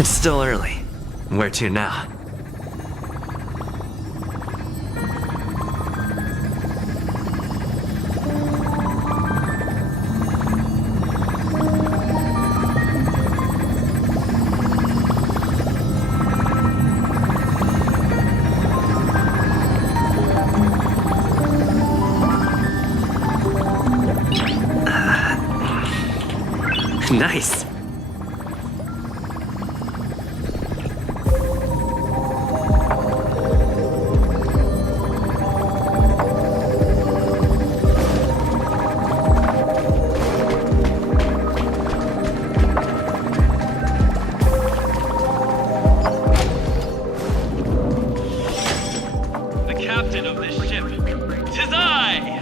It's still early. Where to now? Nice. The captain of this ship, 'tis I!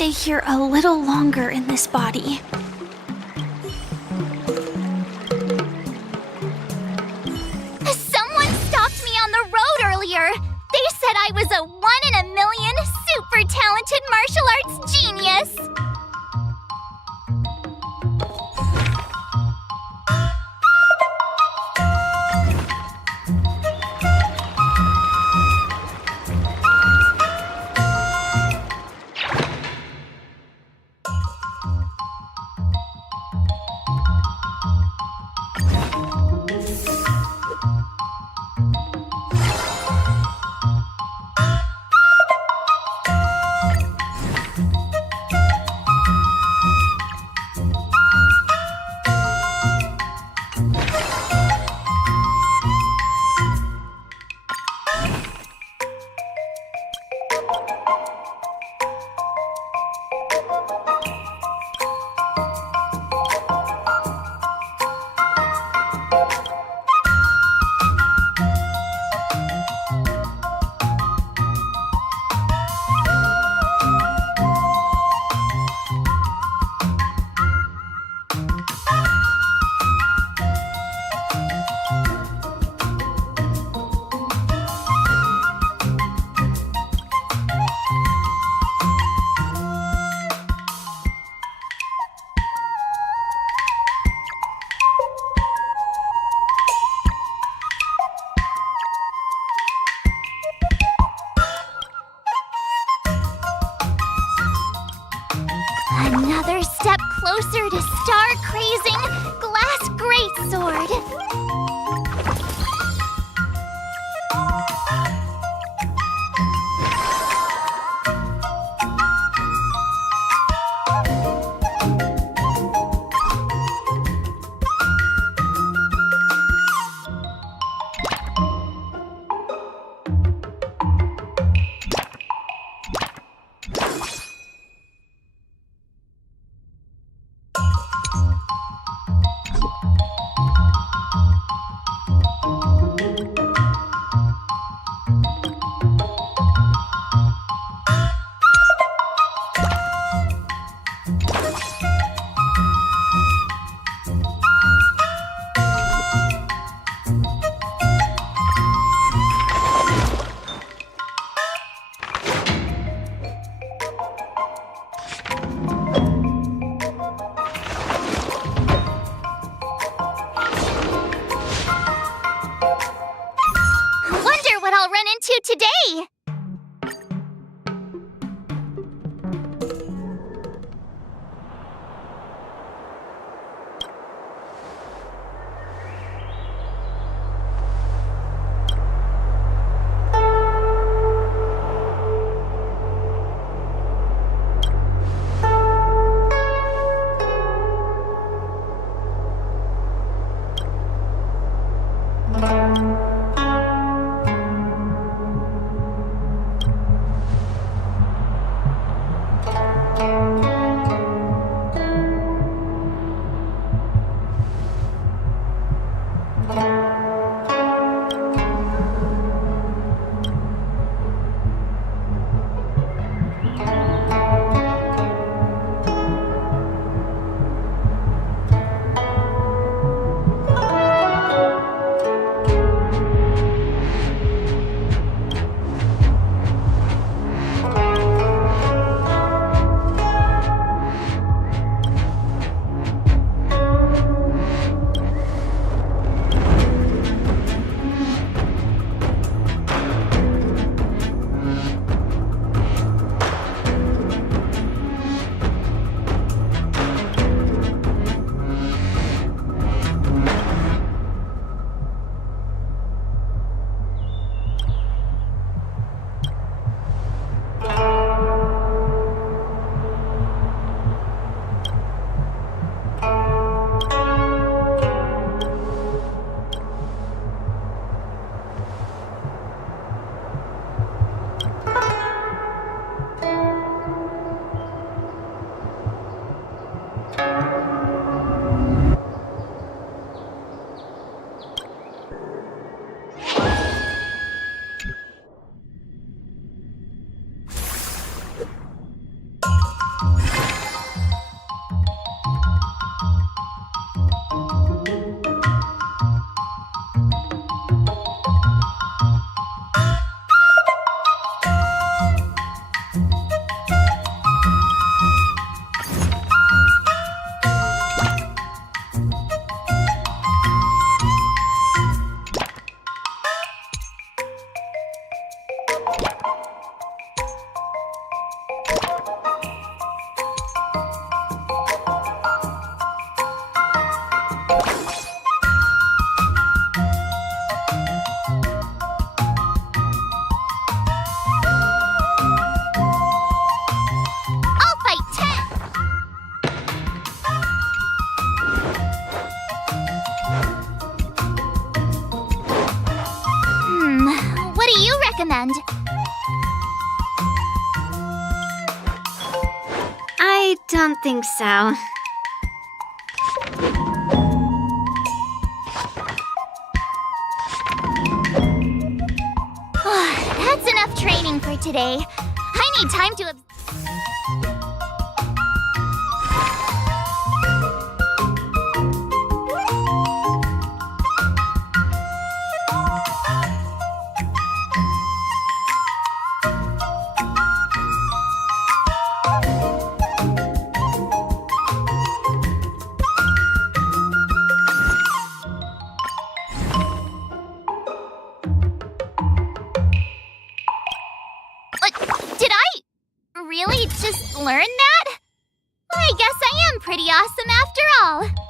stay here a little longer in this body. Someone stopped me on the road earlier. They said I was a 1-in-a-million super talented martial arts genius. Another step closer to star-crazing glass greatsword. Wonder what I'll run into today. recommend. I don't think so. That's enough training for today. I need time to... Did I really just learn that? I guess I am pretty awesome after all.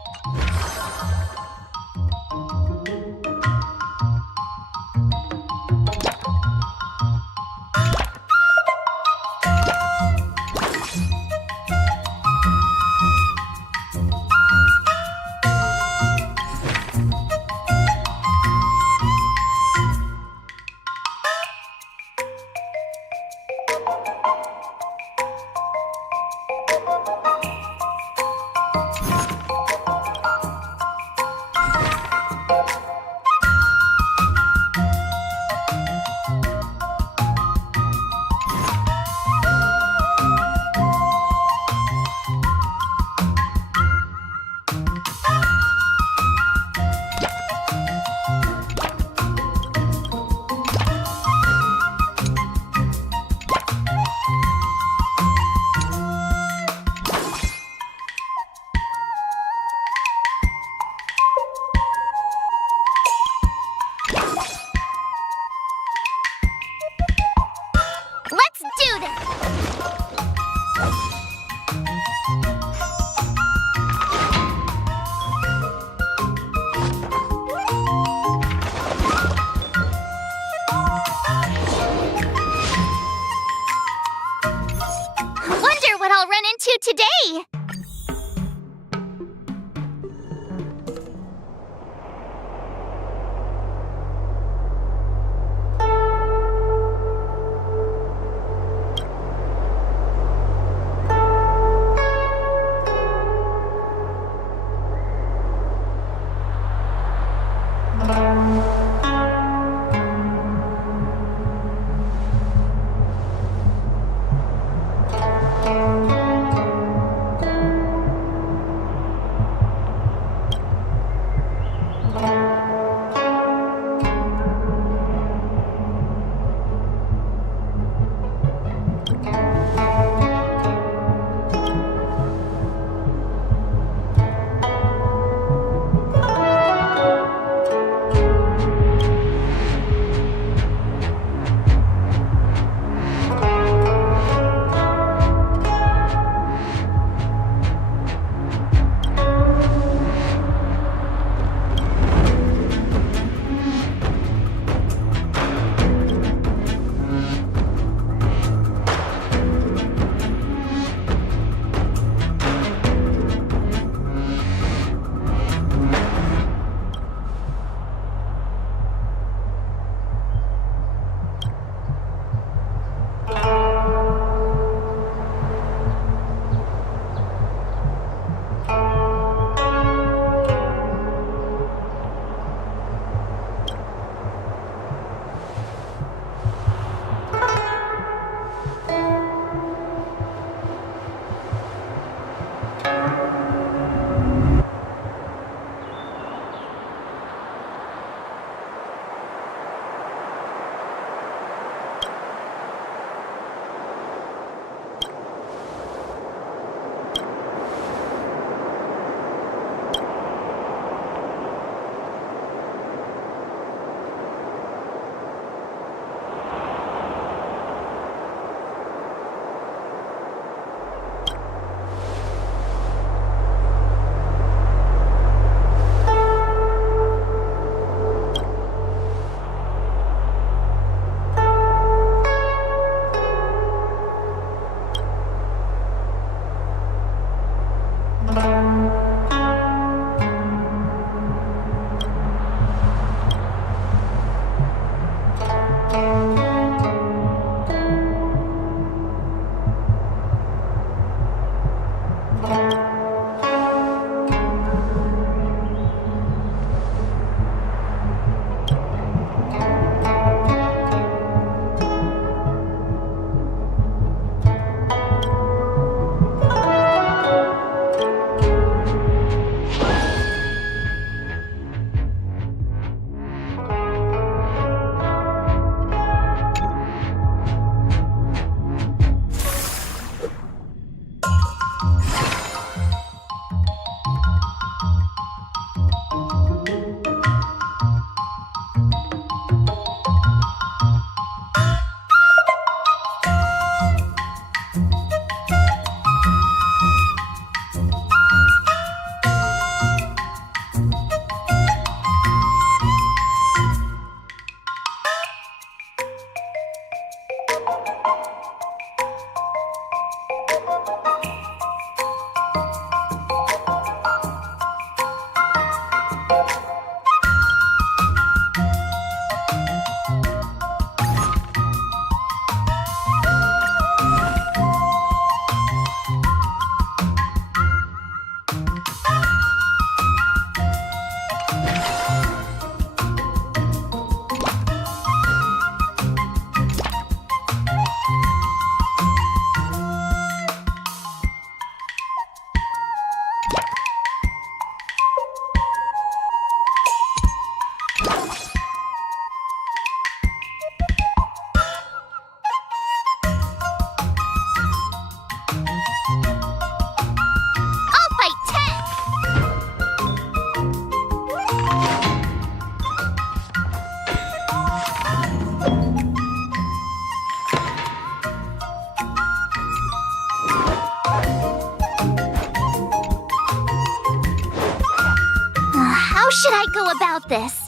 How should I go about this?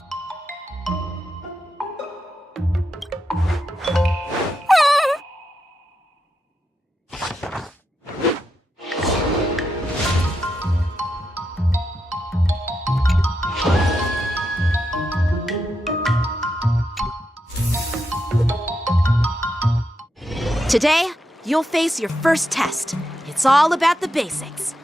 Today, you'll face your first test. It's all about the basics.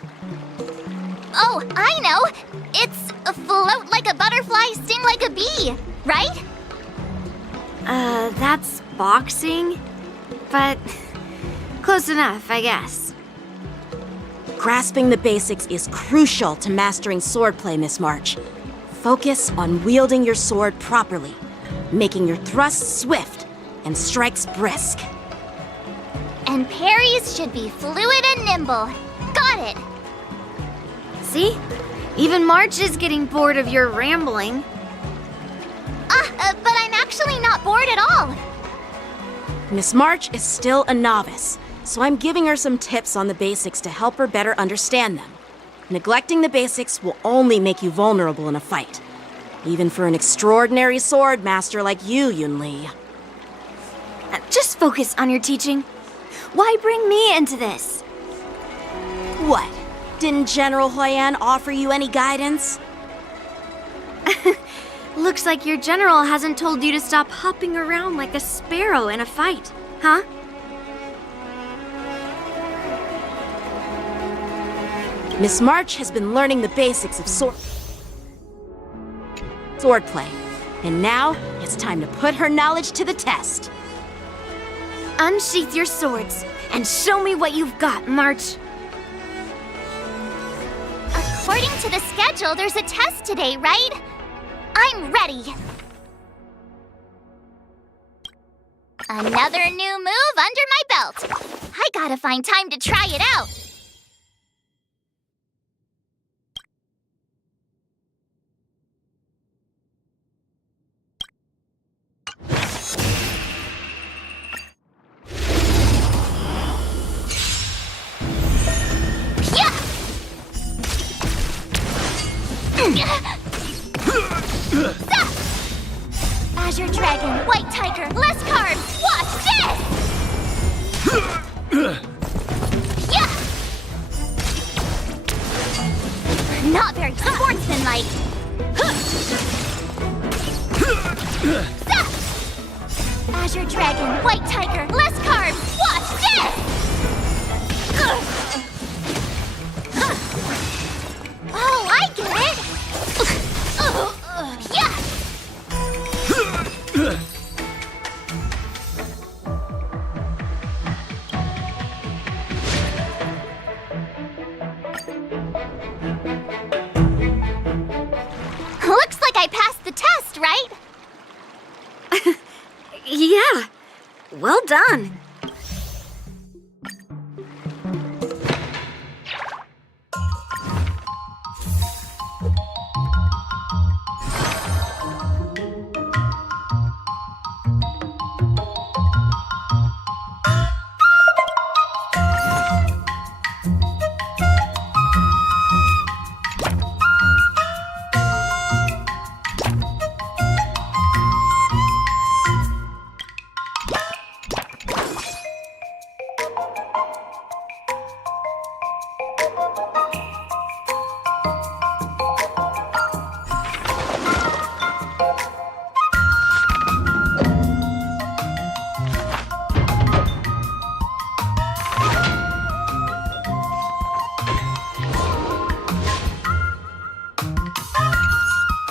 Oh, I know! It's float like a butterfly, sting like a bee, right? That's boxing? But close enough, I guess. Grasping the basics is crucial to mastering swordplay, Miss March. Focus on wielding your sword properly, making your thrusts swift and strikes brisk. And parries should be fluid and nimble. Got it! See? Even March is getting bored of your rambling. But I'm actually not bored at all. Miss March is still a novice, so I'm giving her some tips on the basics to help her better understand them. Neglecting the basics will only make you vulnerable in a fight. Even for an extraordinary sword master like you, Yunli. Just focus on your teaching. Why bring me into this? What? Didn't General Huayan offer you any guidance? Looks like your general hasn't told you to stop hopping around like a sparrow in a fight, huh? Miss March has been learning the basics of swordplay, and now it's time to put her knowledge to the test. Unsheath your swords and show me what you've got, March. According to the schedule, there's a test today, right? I'm ready. Another new move under my belt. I gotta find time to try it out. Azure Dragon, White Tiger, less carbs! Watch this! Yeah! Not very sportsmanlike. Azure Dragon, White Tiger, less carbs! Watch this! Oh, I get it! Yeah! Looks like I passed the test, right? Yeah. Well done.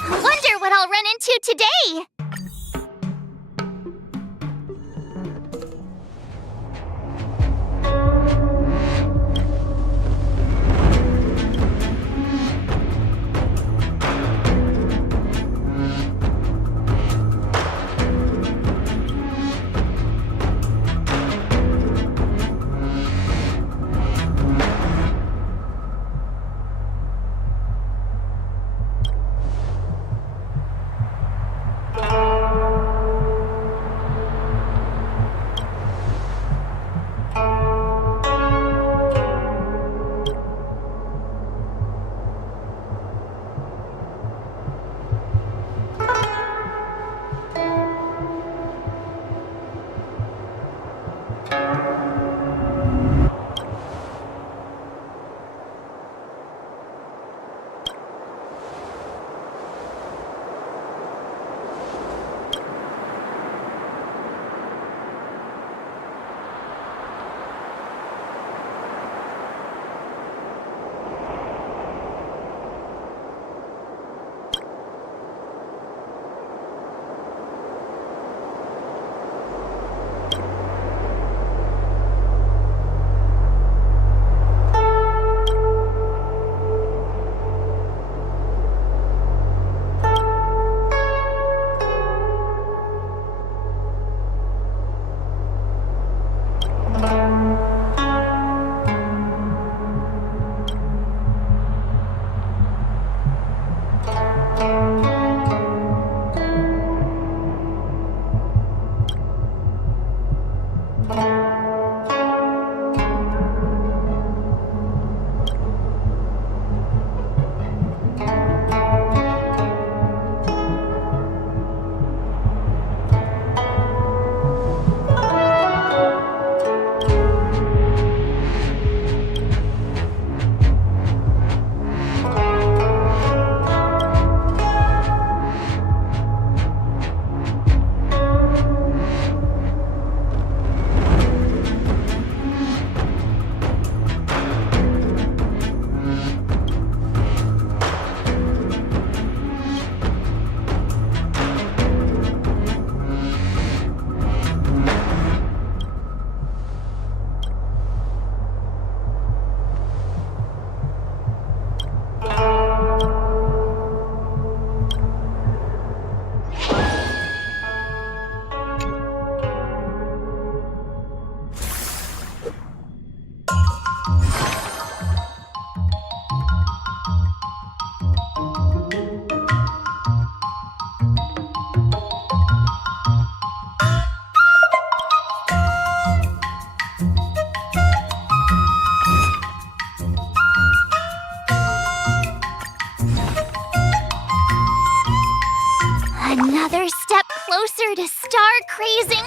Wonder what I'll run into today! star-crazing...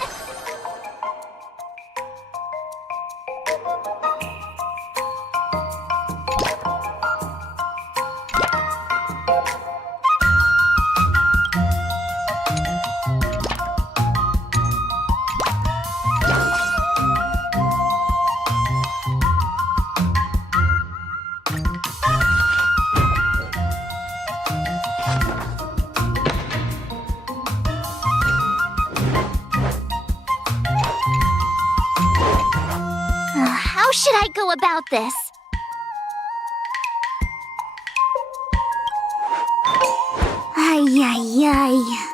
How should I go about this? Ay, ay, ay.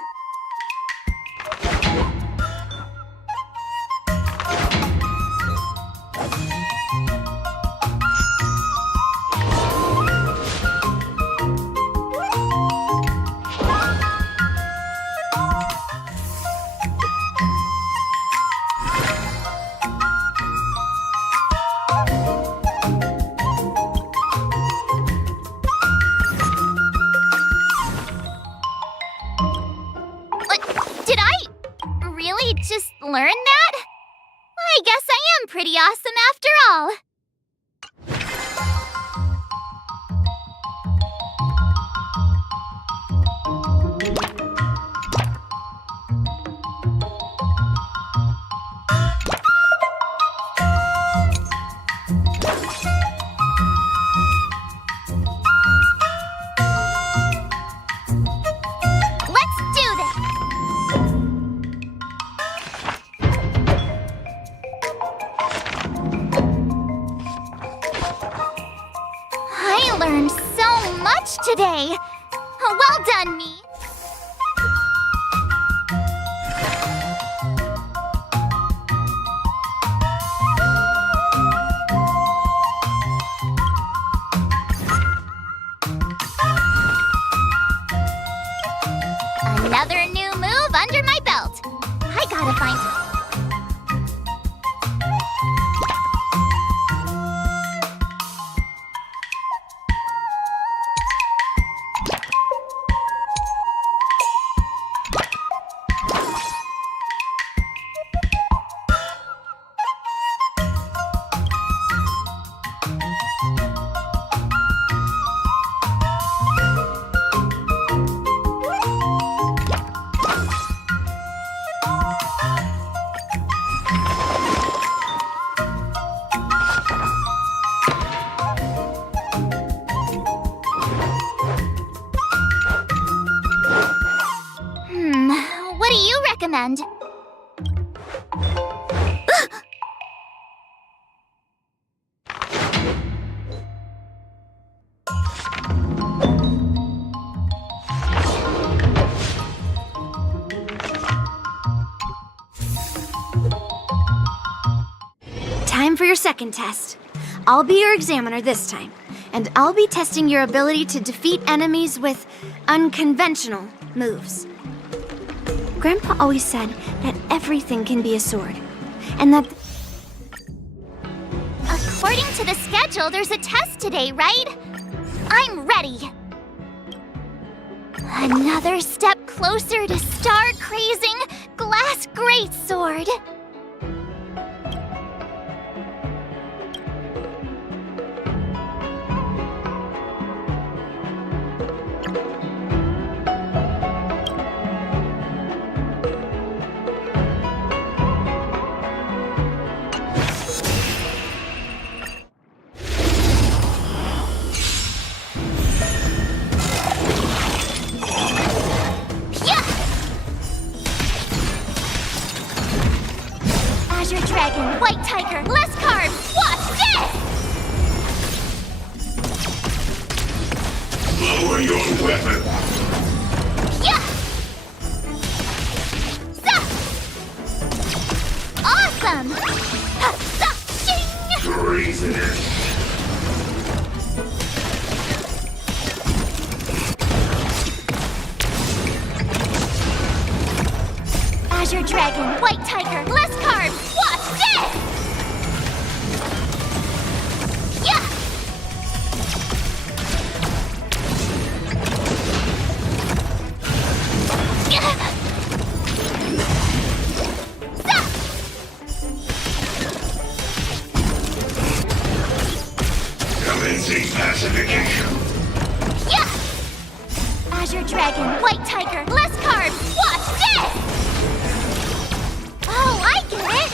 Did I really just learn that? I guess I am pretty awesome after all. Let's do this! I learned so much today. Well done, me. Another new move under my belt. I gotta find... What do you recommend? Time for your second test. I'll be your examiner this time, and I'll be testing your ability to defeat enemies with unconventional moves. Grandpa always said that everything can be a sword, and that... According to the schedule, there's a test today, right? I'm ready. Another step closer to star-crazing glass greatsword. Azure Dragon, White Tiger, less carbs! Watch this! Lower your weapon! Yeah! Sup! Awesome! Ha-sup-ching! Treasonous! Azure Dragon, White Tiger, less carbs! Watch this! Yeah! Azure Dragon, White Tiger, less carbs. Watch this! Oh, I get it!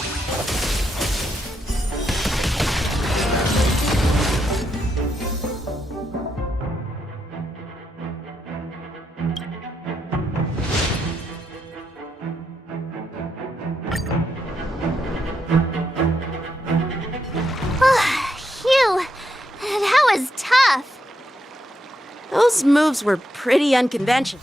Phew, that was tough. Those moves were pretty unconventional.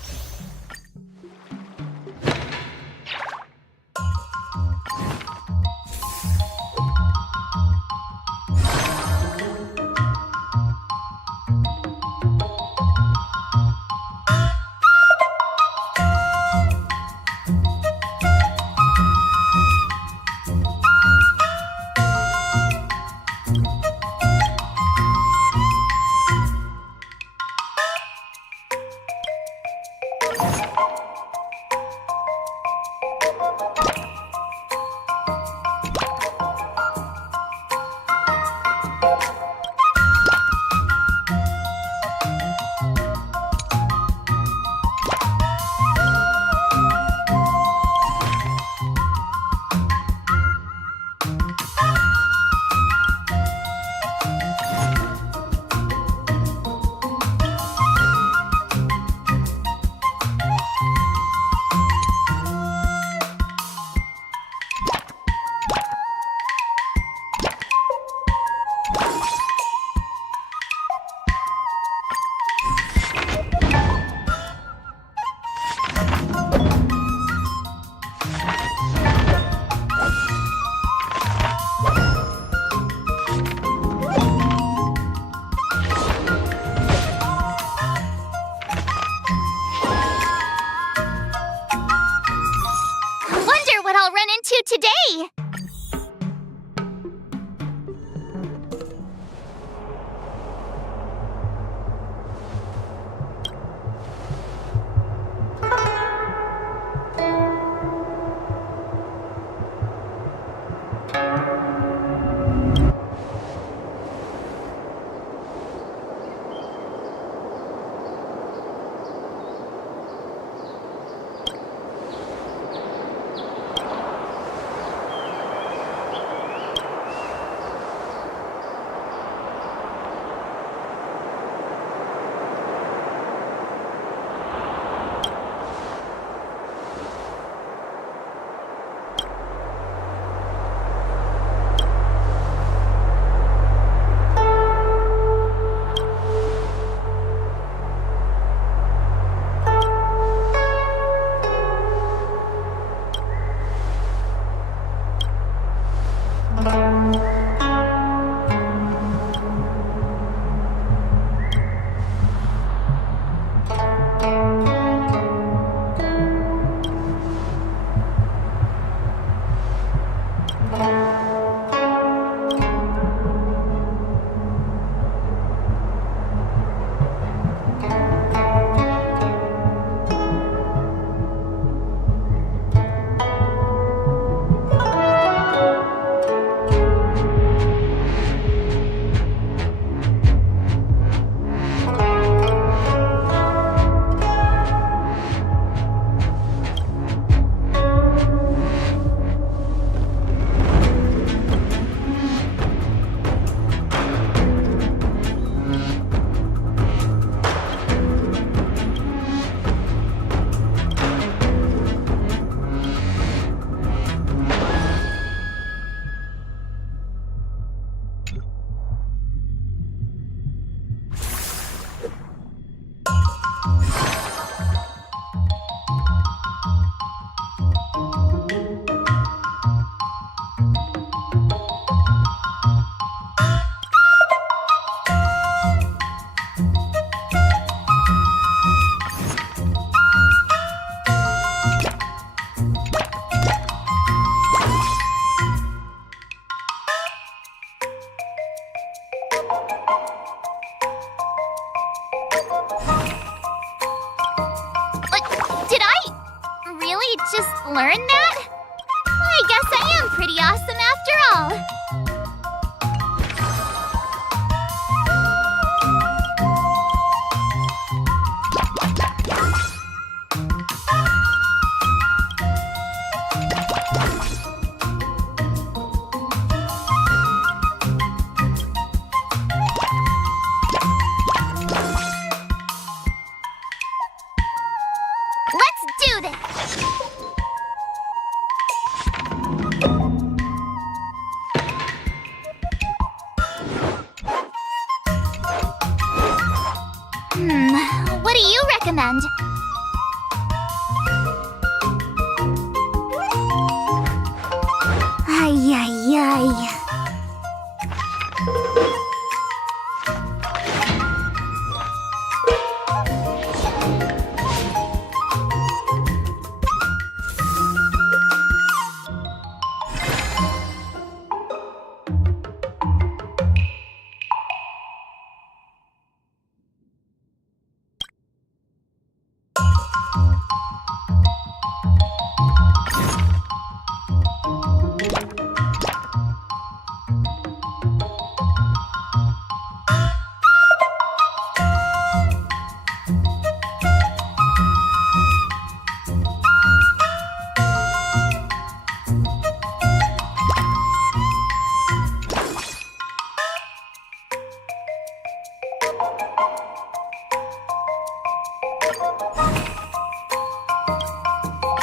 I'll run into today. Just learn that? I guess I am pretty awesome after all. end. Ay, ay, ay.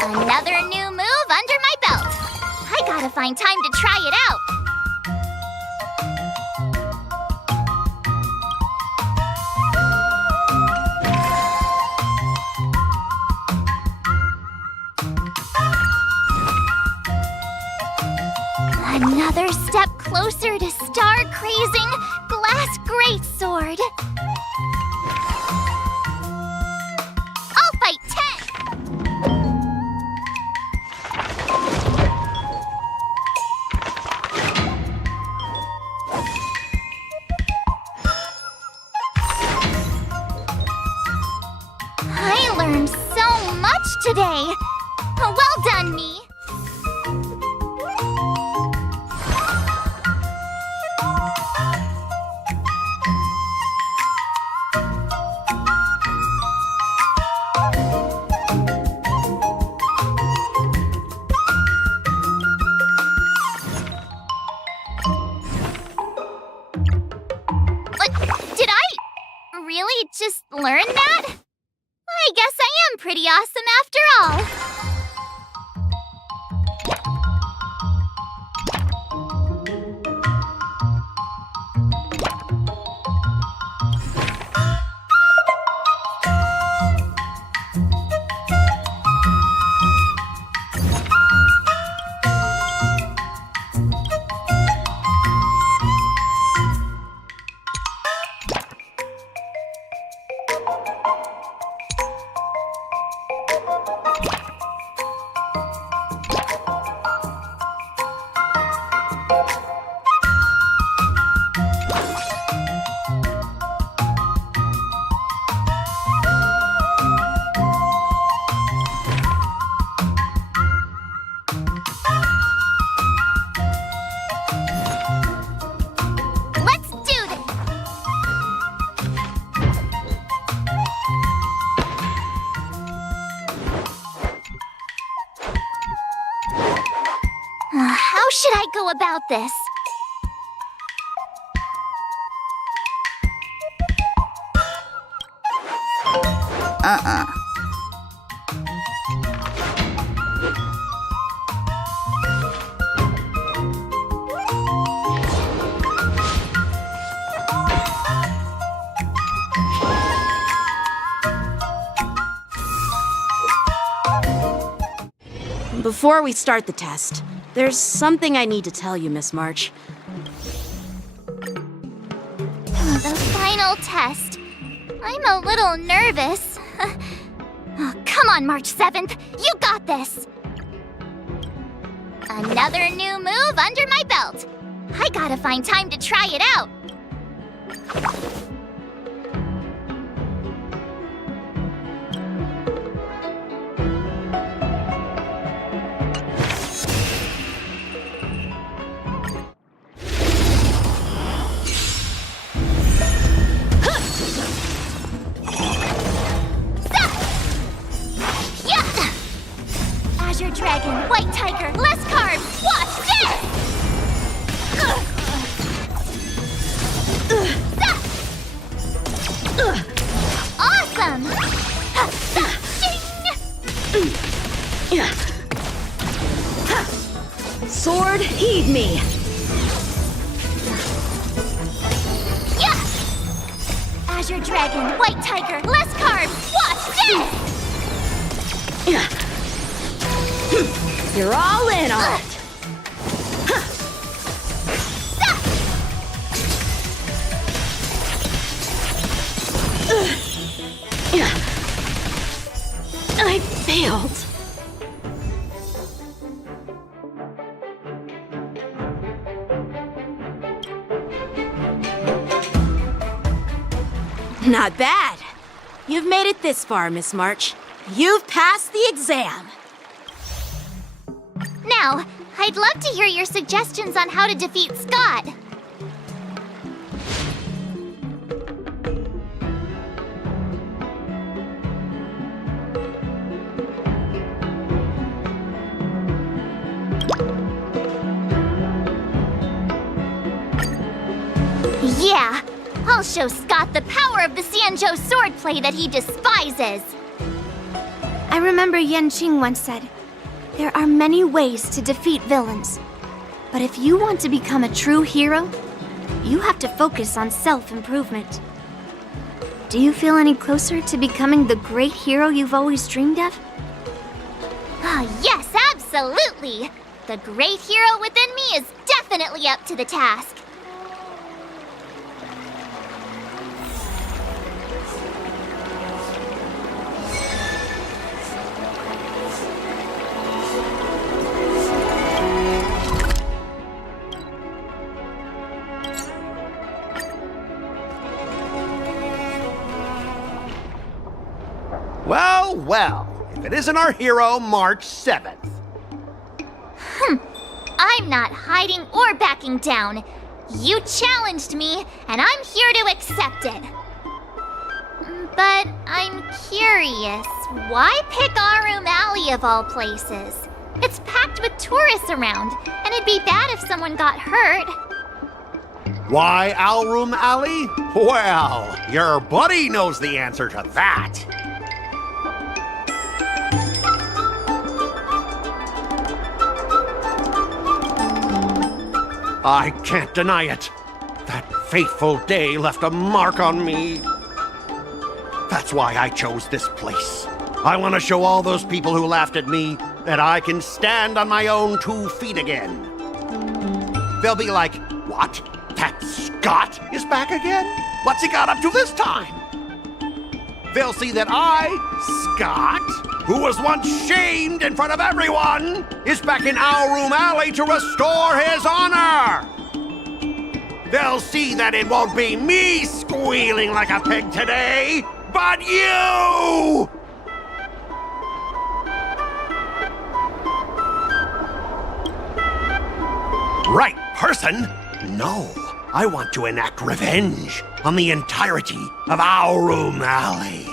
Another new move under my belt. I gotta find time to try it out. Another step closer to star-crazing glass greatsword. I'll fight 10! I learned so much today. Well done, me. Did I really just learn that? I guess I am pretty awesome after all. Let's do this! How should I go about this? Before we start the test, there's something I need to tell you, Miss March. The final test. I'm a little nervous. Oh, come on, March 7th. You got this. Another new move under my belt. I gotta find time to try it out. Azure Dragon, White Tiger, less carbs. Watch this! Awesome! Sword, heed me! Yeah! Azure Dragon, White Tiger, less carbs. Watch this! You're all in on it. I failed. Not bad. You've made it this far, Miss March. You've passed the exam. Now, I'd love to hear your suggestions on how to defeat Scott. Yeah, I'll show Scott the power of the Xianzhou swordplay that he despises. I remember Yan Qing once said, there are many ways to defeat villains. But if you want to become a true hero, you have to focus on self-improvement. Do you feel any closer to becoming the great hero you've always dreamed of? Yes, absolutely! The great hero within me is definitely up to the task. Well, well, if it isn't our hero, March 7th. I'm not hiding or backing down. You challenged me, and I'm here to accept it. But I'm curious, why pick Arum Alley of all places? It's packed with tourists around, and it'd be bad if someone got hurt. Why Alroom Alley? Well, your buddy knows the answer to that. I can't deny it. That fateful day left a mark on me. That's why I chose this place. I want to show all those people who laughed at me that I can stand on my own 2 feet again. They'll be like, what? That Scott is back again? What's he got up to this time? They'll see that I, Scott, who was once shamed in front of everyone, is back in Alroom Alley to restore his honor. They'll see that it won't be me squealing like a pig today, but you! Right person? No, I want to enact revenge on the entirety of Alroom Alley.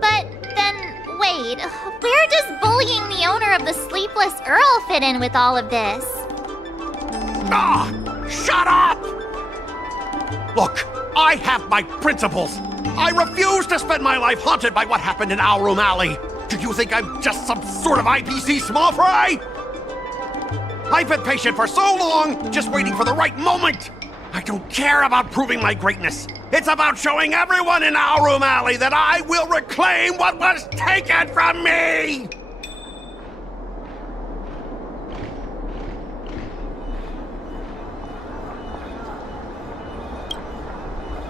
But then, wait, where does bullying the owner of the Sleepless Earl fit in with all of this? Ah! Shut up! Look, I have my principles. I refuse to spend my life haunted by what happened in Alroom Alley. Do you think I'm just some sort of IPC small fry? I've been patient for so long, just waiting for the right moment. I don't care about proving my greatness. It's about showing everyone in Alroom Alley that I will reclaim what was taken from me!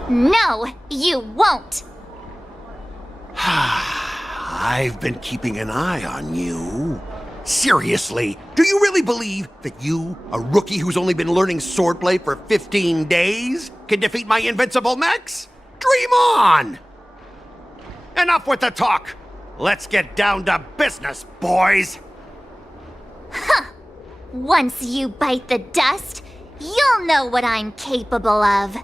No, you won't! I've been keeping an eye on you. Seriously, do you really believe that you, a rookie who's only been learning swordplay for 15 days, can defeat my invincible mechs? Dream on! Enough with the talk! Let's get down to business, boys! Once you bite the dust, you'll know what I'm capable of.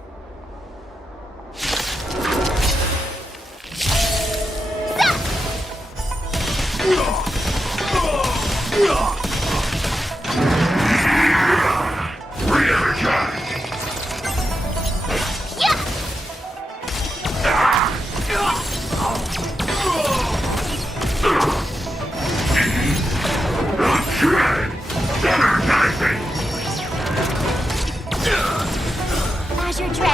Azure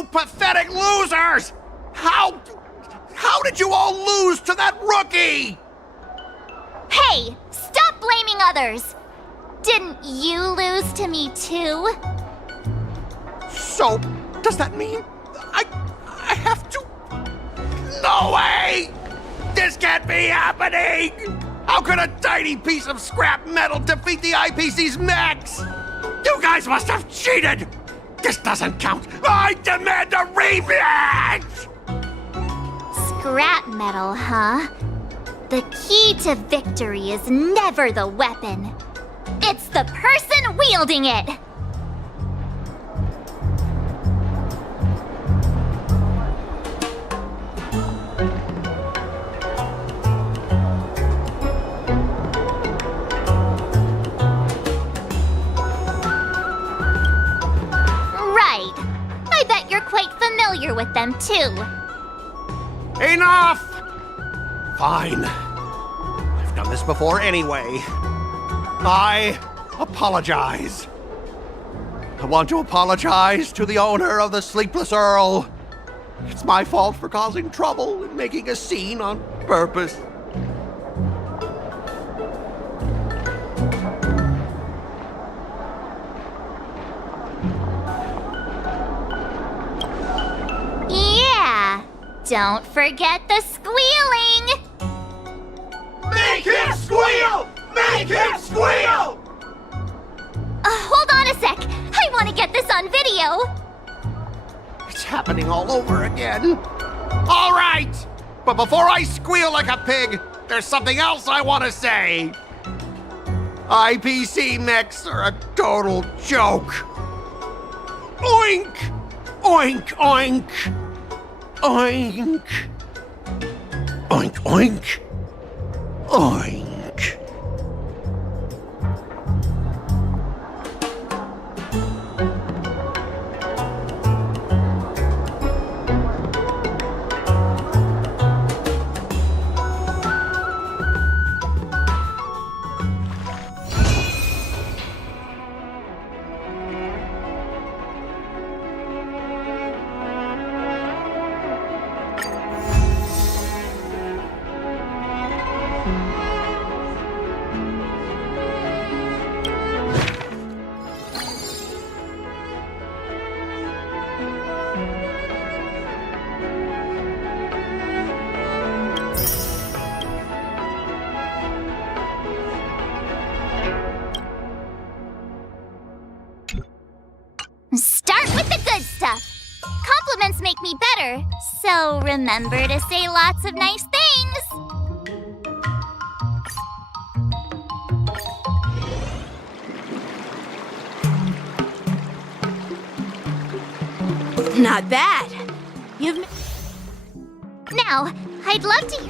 You pathetic losers! How did you all lose to that rookie? Hey, stop blaming others! Didn't you lose to me too? So, does that mean I have to? No way! This can't be happening! How could a tiny piece of scrap metal defeat the IPC's mechs? You guys must have cheated! This doesn't count! I demand a rematch! Scrap metal, huh? The key to victory is never the weapon. It's the person wielding it! Right. I bet you're quite familiar with them too. Enough! Fine. I've done this before anyway. I apologize. I want to apologize to the owner of the Sleepless Earl. It's my fault for causing trouble and making a scene on purpose. Yeah. Don't forget the squealing! Make him squeal! Make him squeal! Hold on a sec. I want to get this on video. It's happening all over again. All right! But before I squeal like a pig, there's something else I want to say. IPC mechs are a total joke. Oink! Oink, oink! Oink! Oink, oink! Oink! Start with the good stuff. Compliments make me better, so remember to say lots of nice things. Not bad. Now, I'd love to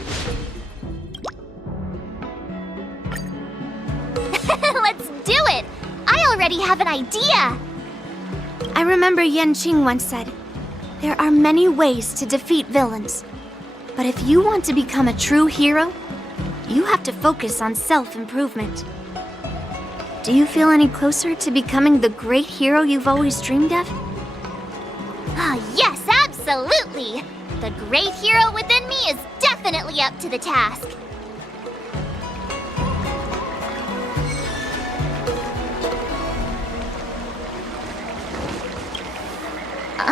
Let's do it! I already have an idea! I remember Yan Qing once said, there are many ways to defeat villains. But if you want to become a true hero, you have to focus on self-improvement. Do you feel any closer to becoming the great hero you've always dreamed of? Ah, yes, absolutely! The great hero within me is definitely up to the task.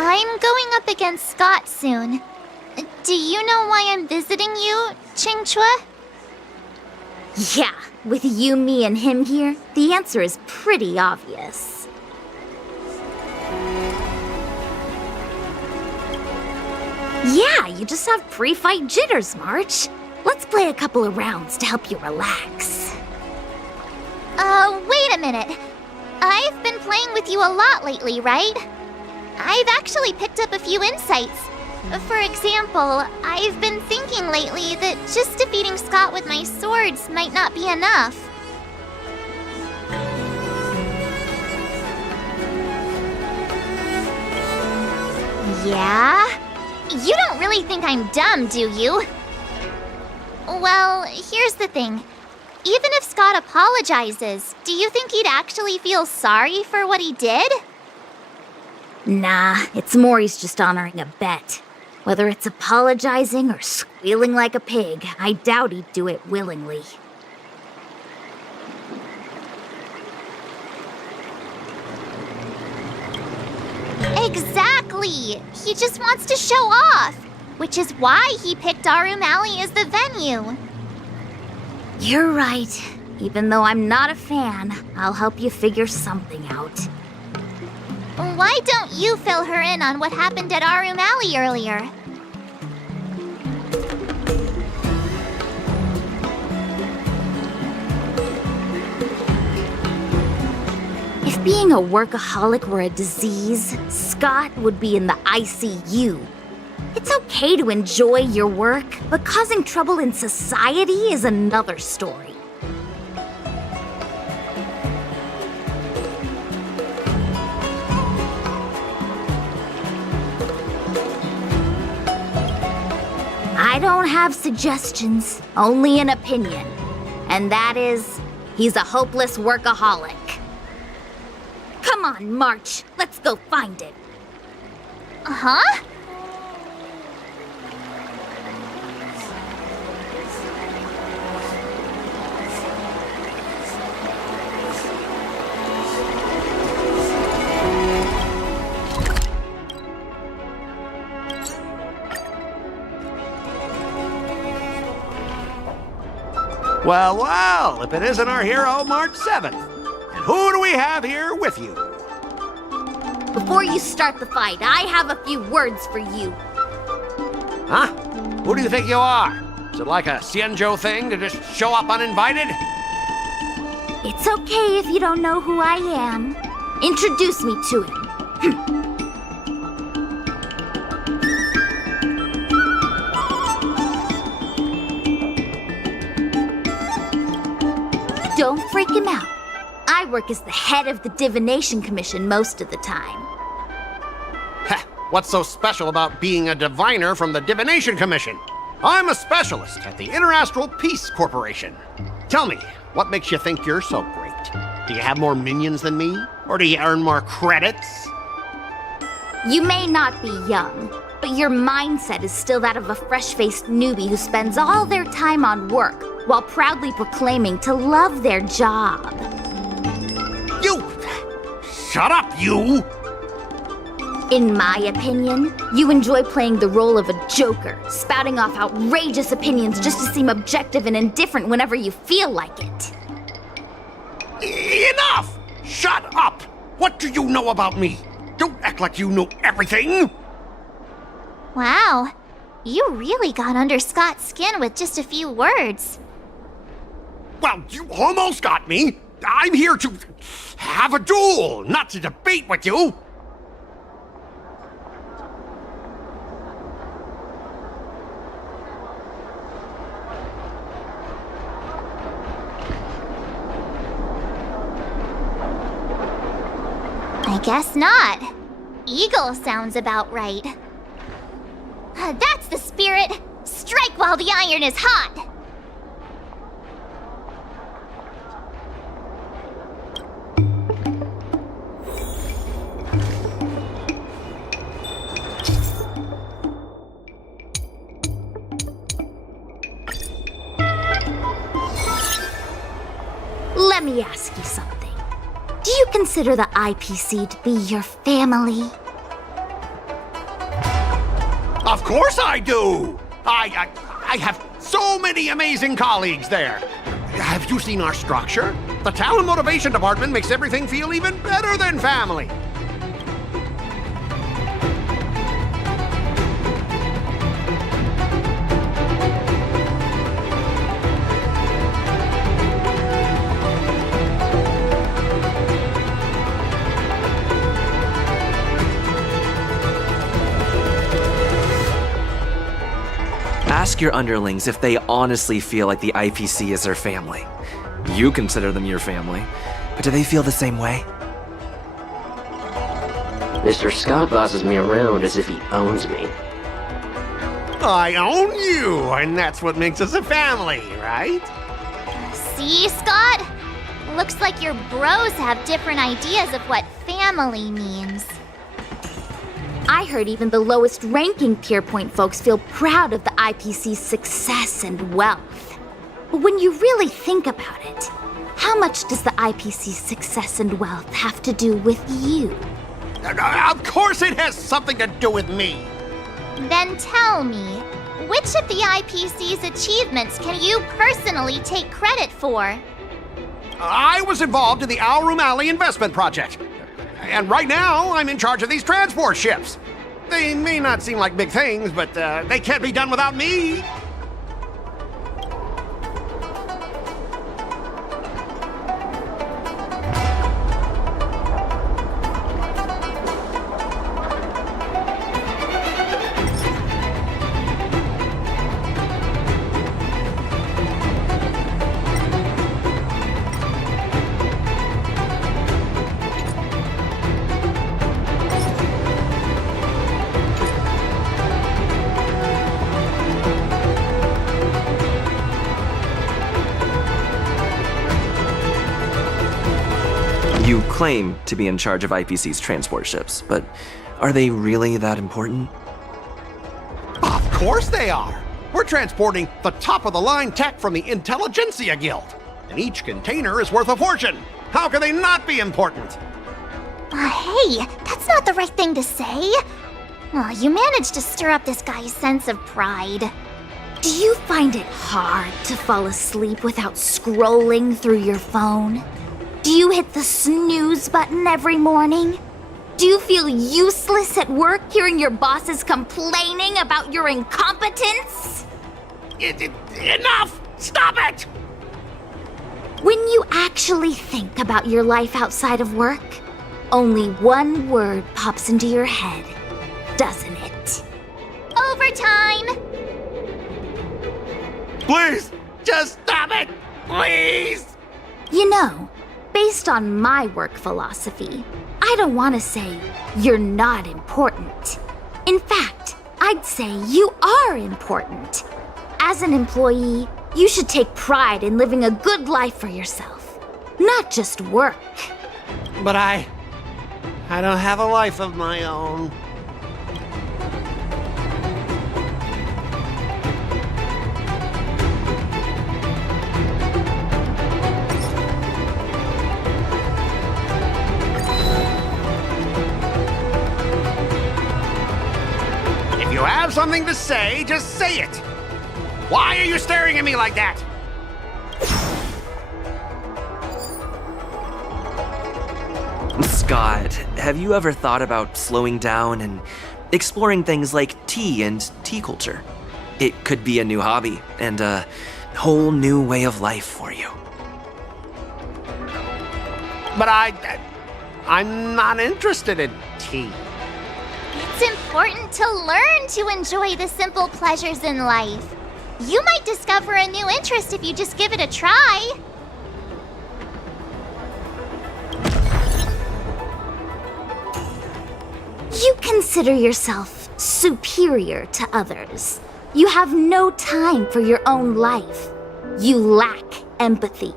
I'm going up against Scott soon. Do you know why I'm visiting you, Qingchua? Yeah, with you, me, and him here, the answer is pretty obvious. Yeah, you just have pre-fight jitters, March. Let's play a couple of rounds to help you relax. Wait a minute. I've been playing with you a lot lately, right? I've actually picked up a few insights. For example, I've been thinking lately that just defeating Scott with my swords might not be enough. Yeah? You don't really think I'm dumb, do you? Well, here's the thing. Even if Scott apologizes, do you think he'd actually feel sorry for what he did? Nah, it's more he's just honoring a bet. Whether it's apologizing or squealing like a pig, I doubt he'd do it willingly. Exactly! He just wants to show off, which is why he picked Arum Alley as the venue. You're right. Even though I'm not a fan, I'll help you figure something out. Why don't you fill her in on what happened at Arum Alley earlier? If being a workaholic were a disease, Scott would be in the ICU. It's okay to enjoy your work, but causing trouble in society is another story. I don't have suggestions, only an opinion. And that is, he's a hopeless workaholic. Come on, March. Let's go find it. Huh? Well, well, if it isn't our hero, March 7th. And who do we have here with you? Before you start the fight, I have a few words for you. Huh? Who do you think you are? Is it like a Xianzhou thing to just show up uninvited? It's okay if you don't know who I am. Introduce me to him. Don't freak him out. I work as the head of the Divination Commission most of the time. Heh, what's so special about being a diviner from the Divination Commission? I'm a specialist at the Interastral Peace Corporation. Tell me, what makes you think you're so great? Do you have more minions than me? Or do you earn more credits? You may not be young, but your mindset is still that of a fresh-faced newbie who spends all their time on work while proudly proclaiming to love their job. You! Shut up, you! In my opinion, you enjoy playing the role of a joker, spouting off outrageous opinions just to seem objective and indifferent whenever you feel like it. Enough! Shut up! What do you know about me? Don't act like you know everything! Wow, you really got under Scott's skin with just a few words. Well, you almost got me. I'm here to have a duel, not to debate with you. I guess not. Eagle sounds about right. That's the spirit! Strike while the iron is hot! Let me ask you something. Do you consider the IPC to be your family? Of course I do! I have so many amazing colleagues there. Have you seen our structure? The Talent Motivation Department makes everything feel even better than family. Ask your underlings if they honestly feel like the IPC is their family. You consider them your family, but do they feel the same way? Mr. Scott bosses me around as if he owns me. I own you, and that's what makes us a family, right? See, Scott? Looks like your bros have different ideas of what family means. heard even the lowest ranking Pierpoint folks feel proud of the IPC's success and wealth. But when you really think about it, how much does the IPC's success and wealth have to do with you? Of course it has something to do with me! Then tell me, which of the IPC's achievements can you personally take credit for? I was involved in the Alroom Alley investment project. And right now, I'm in charge of these transport ships. They may not seem like big things, but they can't be done without me. You claim to be in charge of IPC's transport ships, but are they really that important? Of course they are. We're transporting the top-of-the-line tech from the Intelligentsia Guild. And each container is worth a fortune. How can they not be important? Hey, that's not the right thing to say. Oh, you managed to stir up this guy's sense of pride. Do you find it hard to fall asleep without scrolling through your phone? Do you hit the snooze button every morning? Do you feel useless at work hearing your bosses complaining about your incompetence? Enough! Stop it! When you actually think about your life outside of work, only one word pops into your head, doesn't it? Overtime! Please, just stop it! Please! You know, based on my work philosophy, I don't want to say you're not important. In fact, I'd say you are important. As an employee, you should take pride in living a good life for yourself, not just work. But I don't have a life of my own. If you have something to say, just say it. Why are you staring at me like that? Scott, have you ever thought about slowing down and exploring things like tea and tea culture? It could be a new hobby and a whole new way of life for you. But I'm not interested in tea. It's important to learn to enjoy the simple pleasures in life. You might discover a new interest if you just give it a try. You consider yourself superior to others. You have no time for your own life. You lack empathy.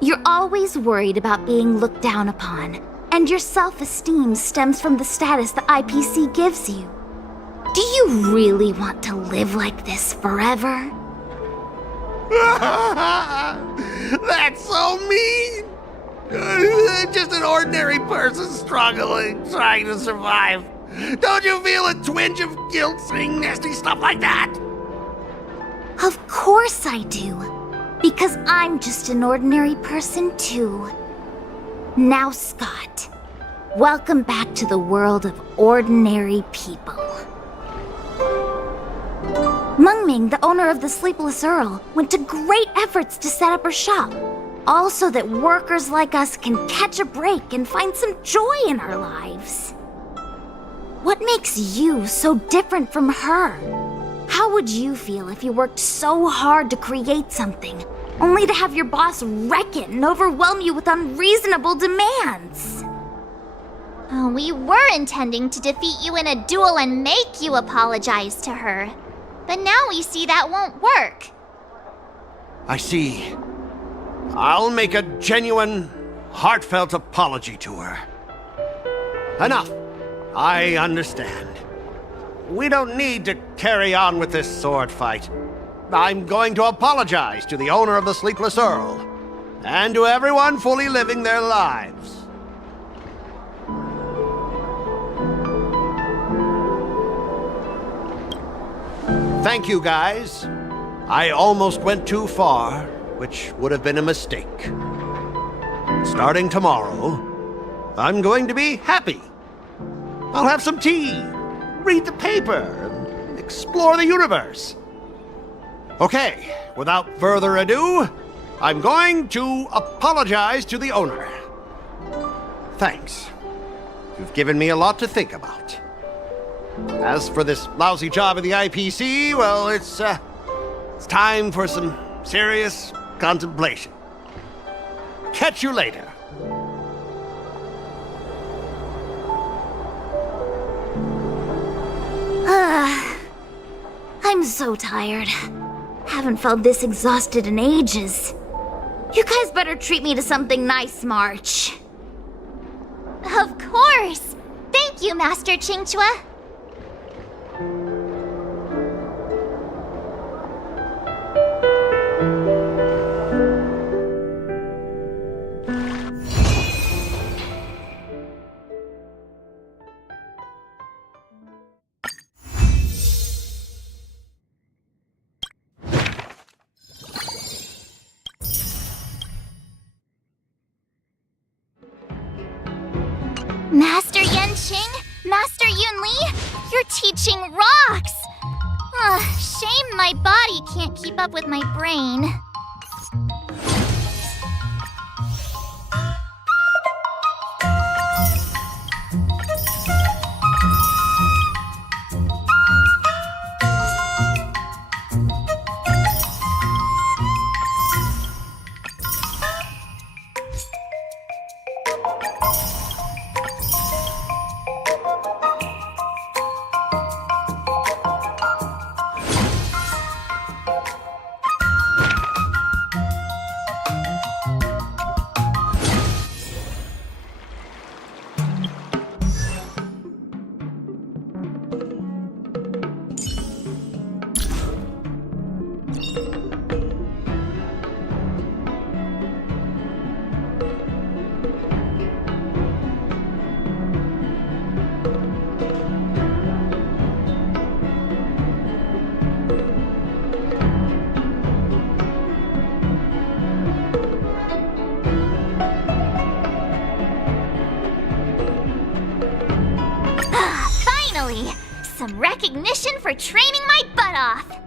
You're always worried about being looked down upon, and your self-esteem stems from the status the IPC gives you. Do you really want to live like this forever? That's so mean! Just an ordinary person struggling, trying to survive. Don't you feel a twinge of guilt saying nasty stuff like that? Of course I do. Because I'm just an ordinary person too. Now, Scott, welcome back to the world of ordinary people. Mengming, the owner of the Sleepless Earl, went to great efforts to set up her shop. All so that workers like us can catch a break and find some joy in our lives. What makes you so different from her? How would you feel if you worked so hard to create something, only to have your boss wreck it and overwhelm you with unreasonable demands? Oh, we were intending to defeat you in a duel and make you apologize to her. But now we see that won't work. I see. I'll make a genuine, heartfelt apology to her. Enough. I understand. we don't need to carry on with this sword fight. I'm going to apologize to the owner of the Sleepless Earl, and to everyone fully living their lives. Thank you, guys. I almost went too far, which would have been a mistake. Starting tomorrow, I'm going to be happy. I'll have some tea, read the paper, and explore the universe. Okay, without further ado, I'm going to apologize to the owner. Thanks. You've given me a lot to think about. As for this lousy job at the IPC, well, it's time for some serious contemplation. Catch you later. I'm so tired. Haven't felt this exhausted in ages. You guys better treat me to something nice, March. Of course! Thank you, Master Qingchua. Master Yanqing, Master Yunli, your teaching rocks! Shame my body can't keep up with my brain. Some recognition for training my butt off!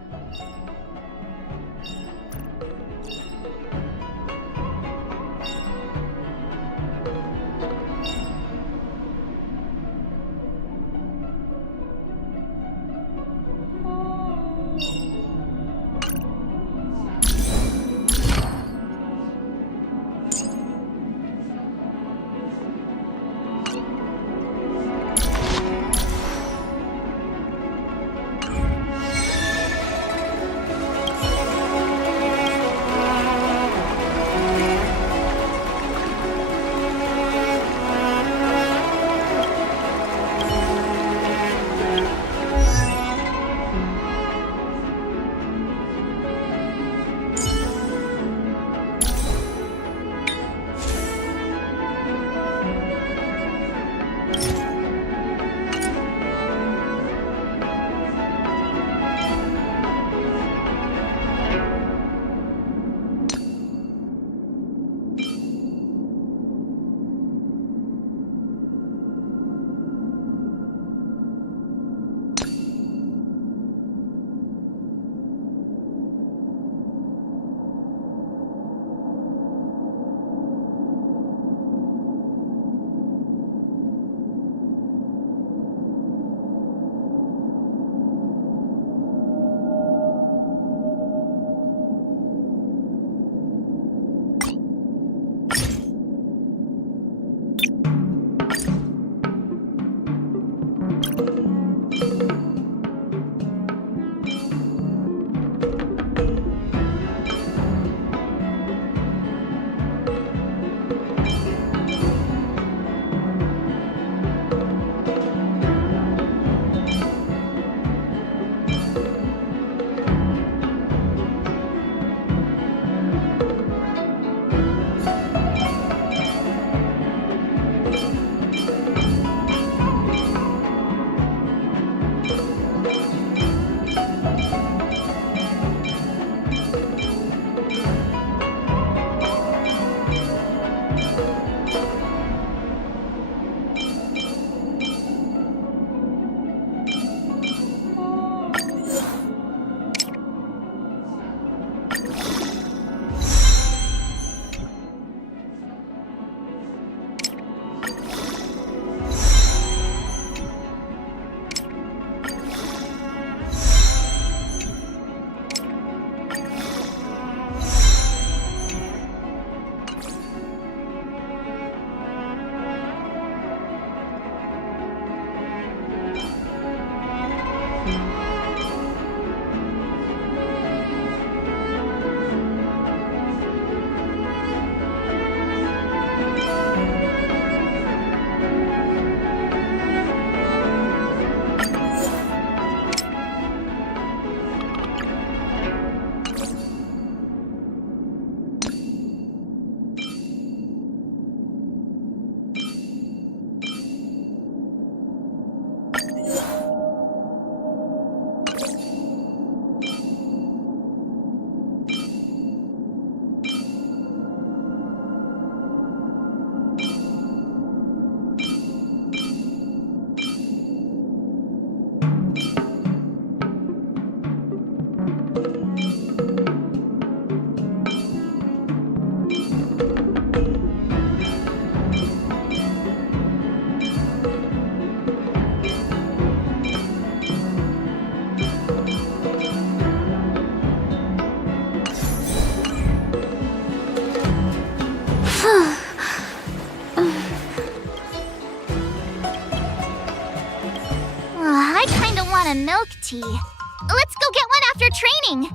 want a milk tea. Let's go get one after training.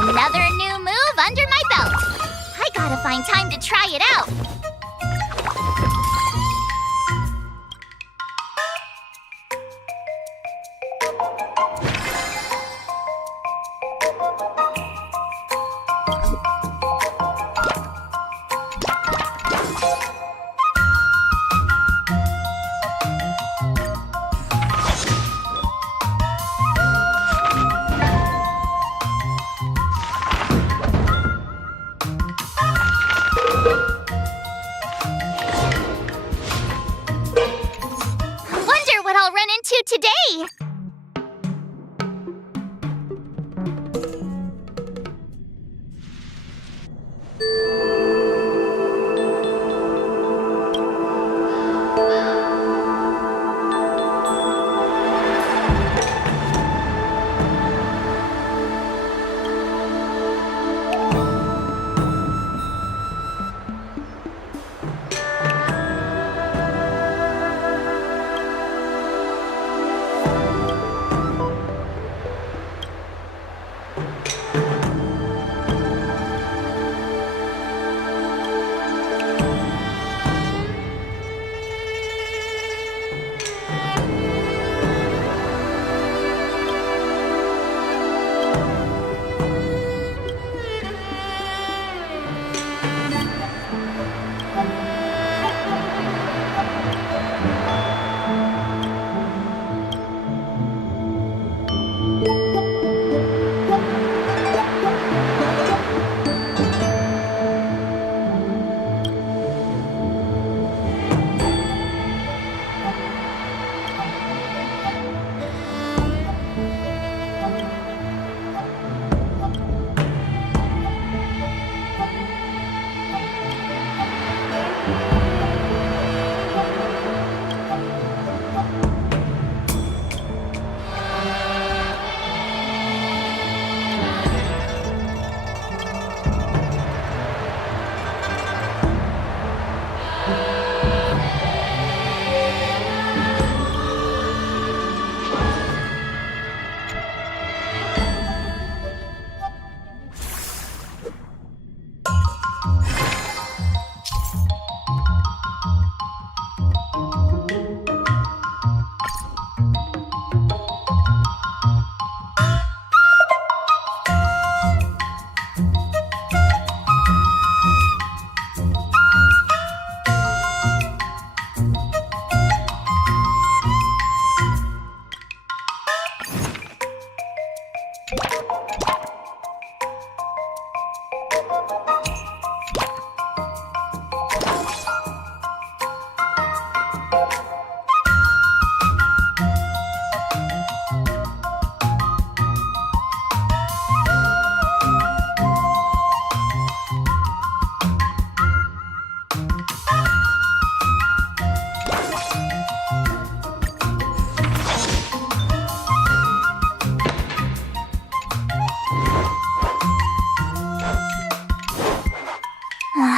Another new move under my belt. I gotta find time to try it out. Wonder what I'll run into today.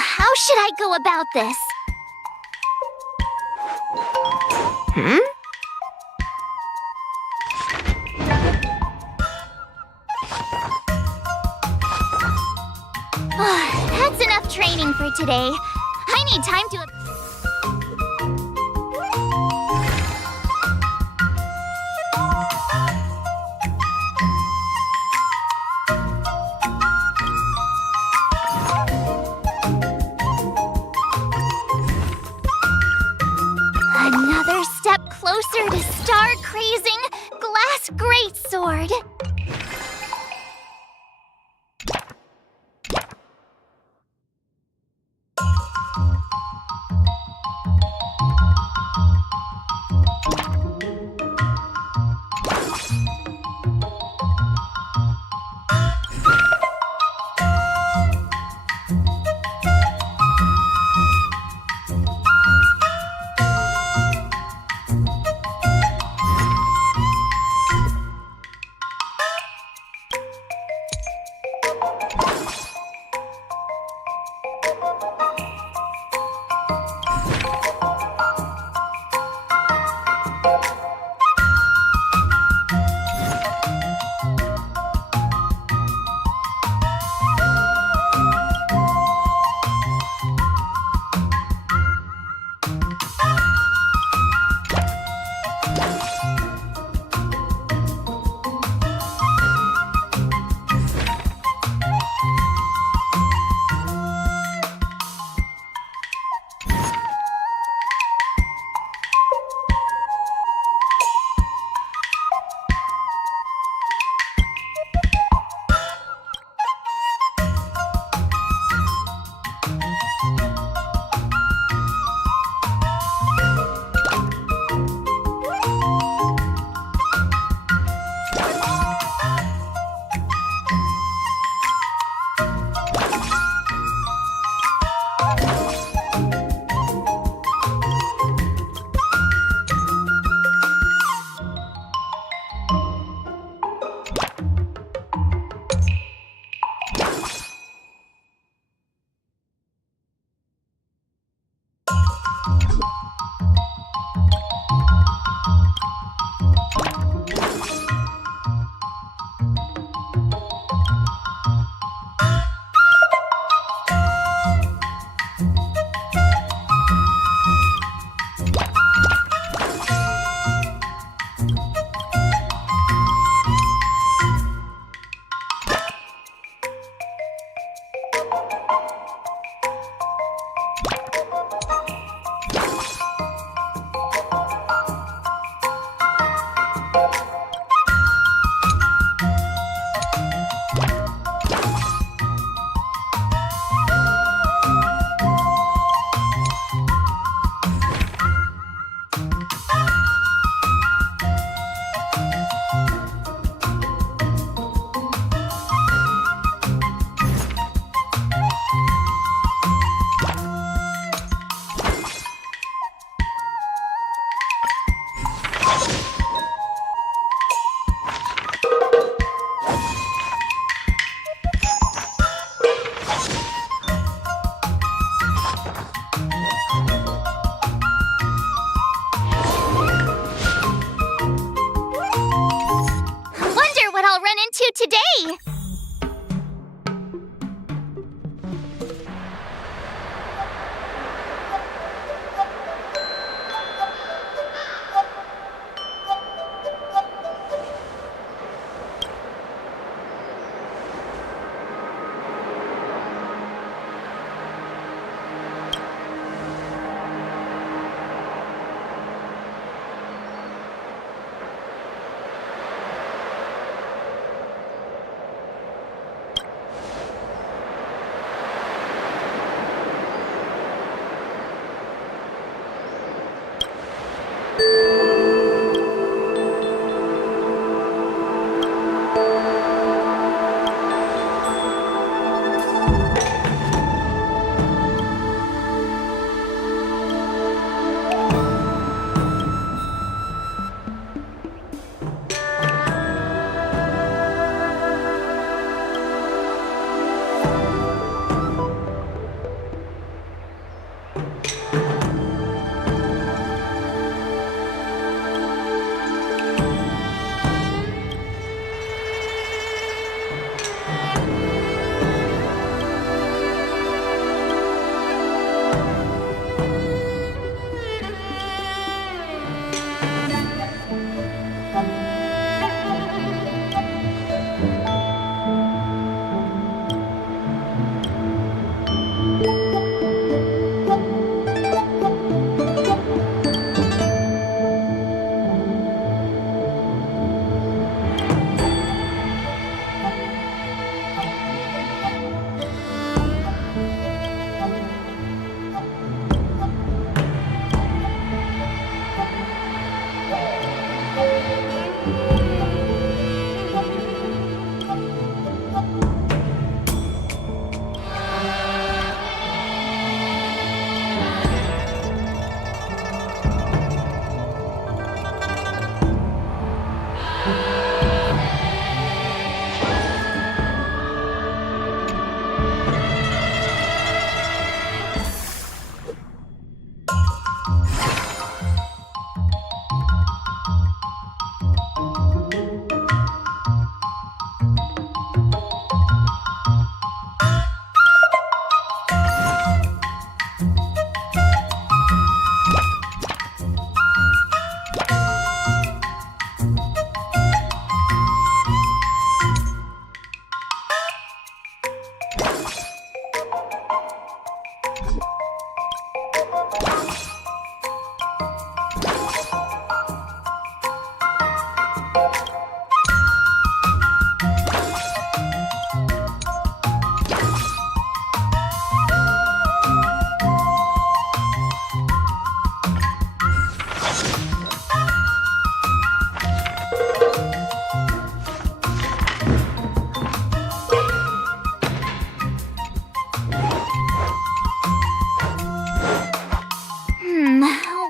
How should I go about this? That's enough training for today. I need time to... Another step closer to star-crazing glass greatsword. to today?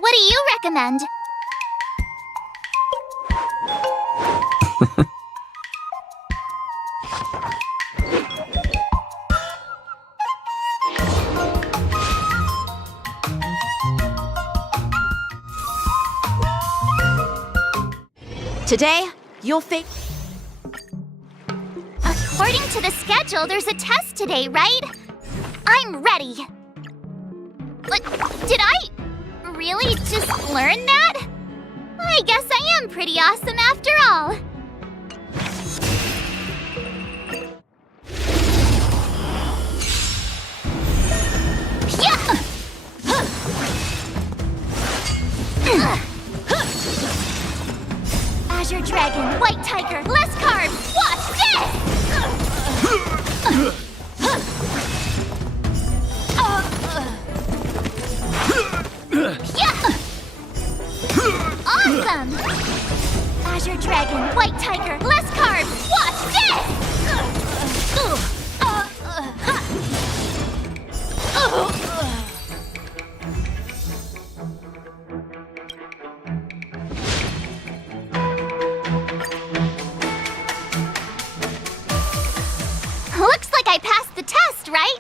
What do you recommend? Today, you'll face. According to the schedule, there's a test today, right? I'm ready. Like, did I really just learn that? I guess I am pretty awesome after all. Azure Dragon, White Tiger, less carbs, watch this! Awesome! Azure Dragon, White Tiger, less carbs, watch this! Looks like I passed the test, right?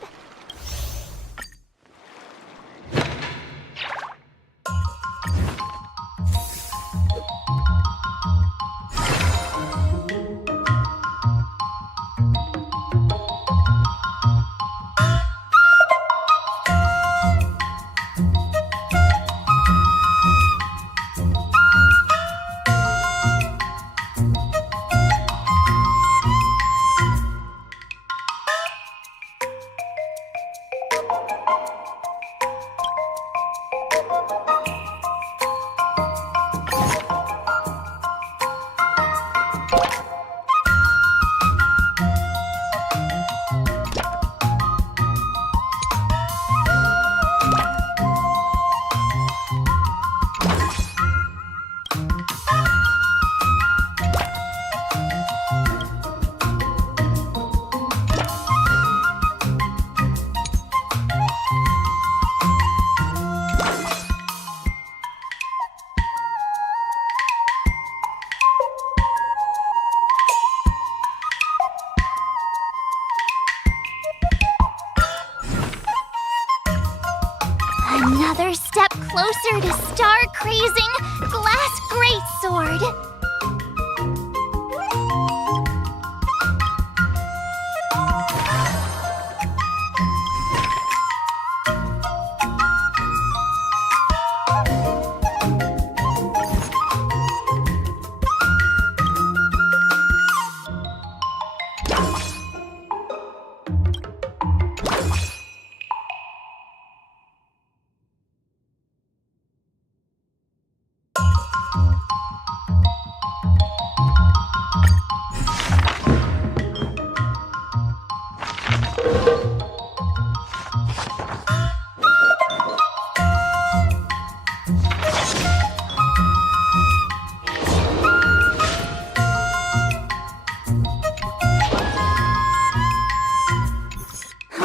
closer to star-crazing glass greatsword.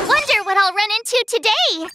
Wonder what I'll run into today!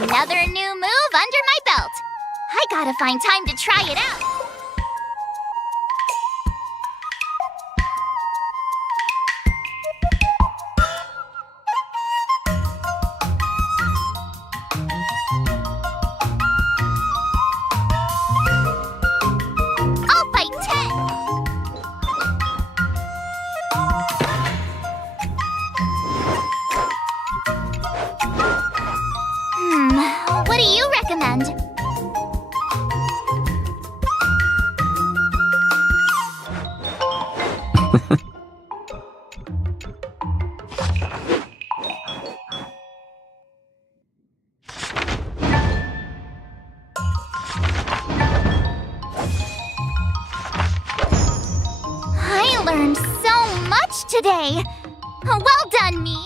Another new move under my belt. I gotta find time to try it out. I'll fight 10. What do you recommend? I learned so much today. Well done, me.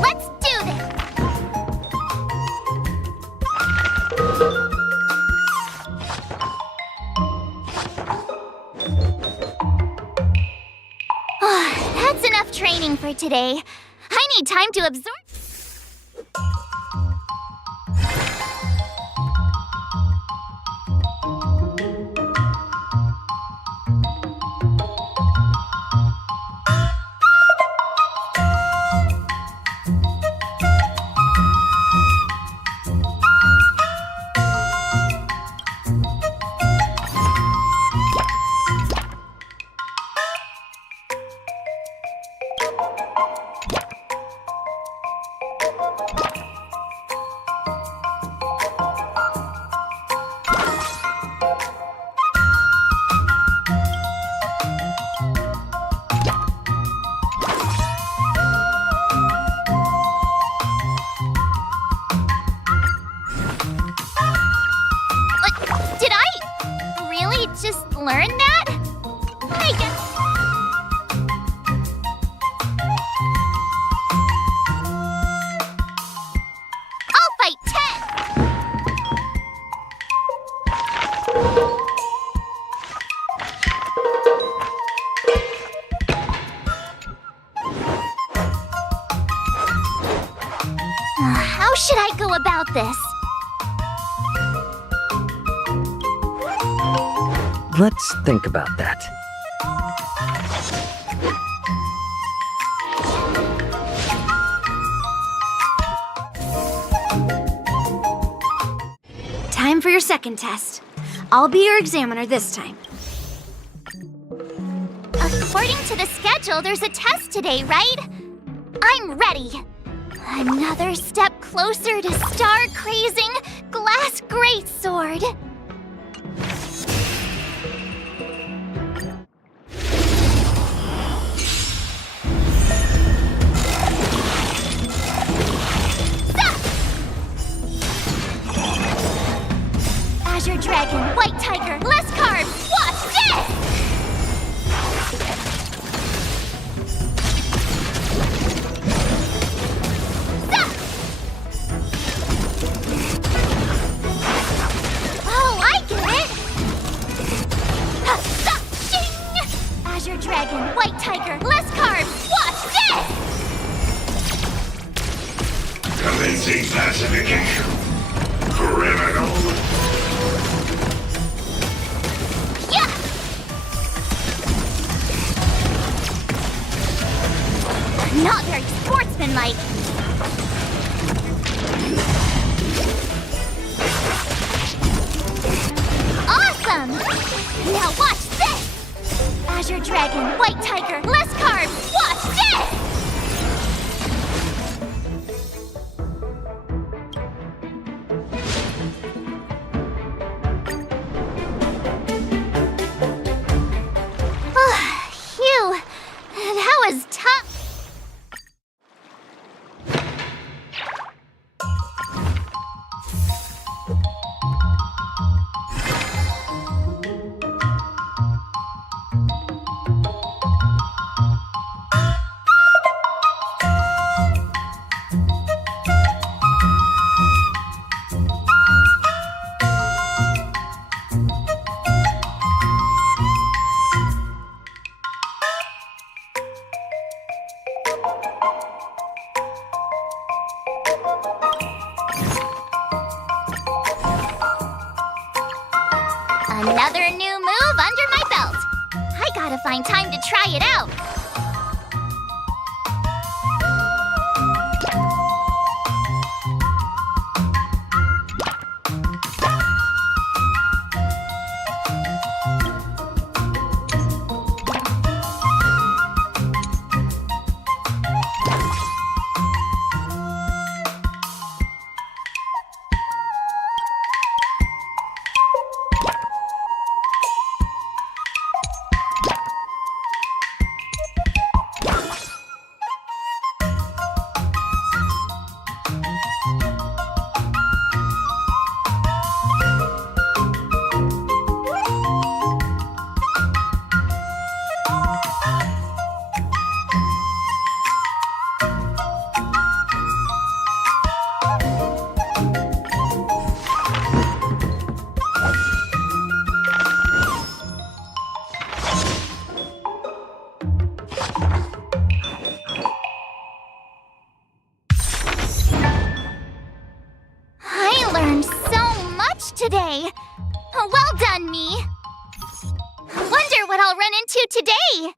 Let's do this! That's enough training for today. I need time to absorb. Did I really just learn that? I guess. I'll fight 10! How should I go about this? Let's think about that. Time for your second test. I'll be your examiner this time. According to the schedule, there's a test today, right? I'm ready. Another step closer to star-crazing glass greatsword. Azure Dragon, White Tiger, less carbs, watch this! Oh, I get it! Shing! Azure Dragon, White Tiger, less carbs, watch this! Commencing classification. Criminal. Yeah! Not very sportsmanlike. Awesome! Now watch this! Azure Dragon, White Tiger, less carbs, watch this! Phew, that was tough. Another new move under my belt. I gotta find time to try it out. today. Well done, me. Wonder what I'll run into today.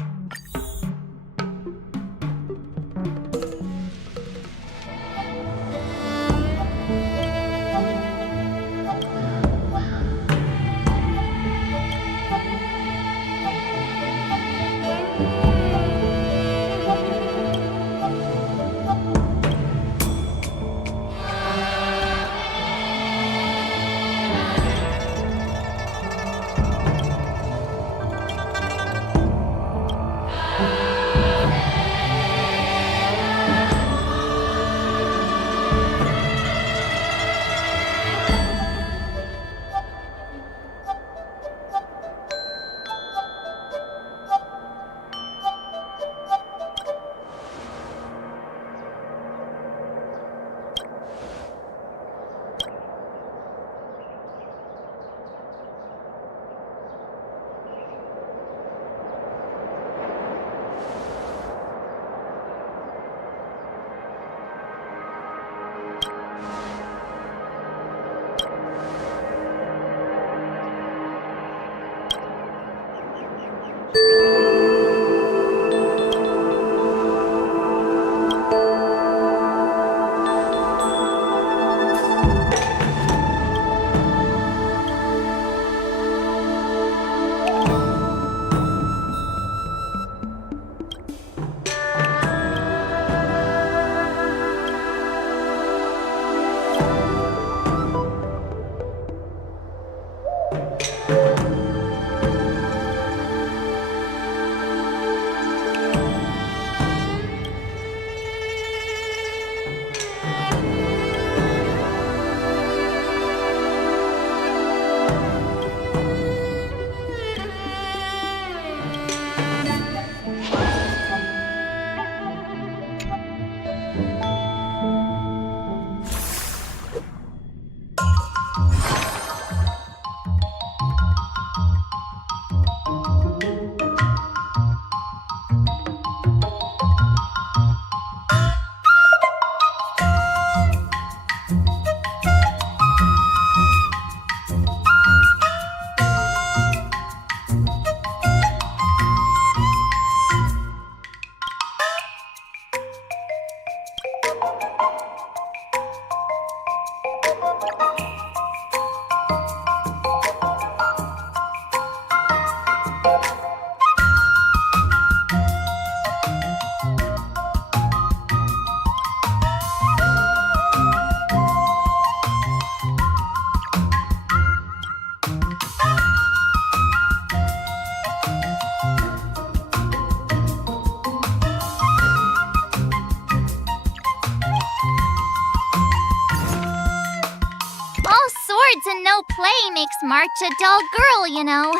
And no play makes March a dull girl, you know.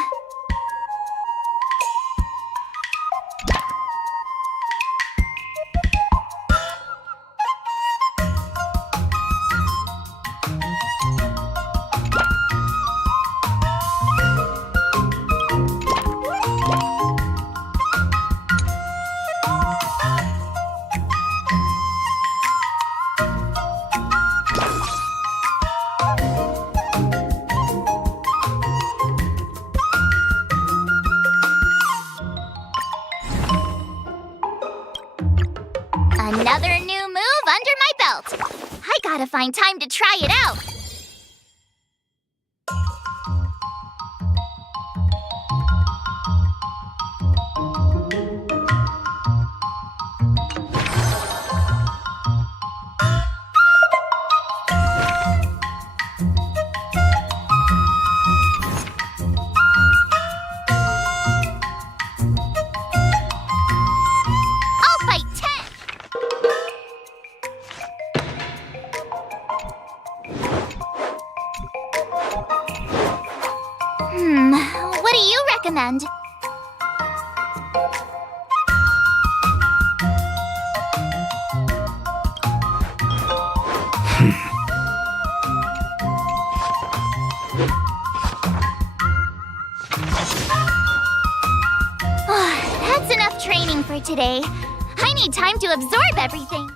Another new move under my belt. I gotta find time to try it out. What do you recommend? That's enough training for today. I need time to absorb everything.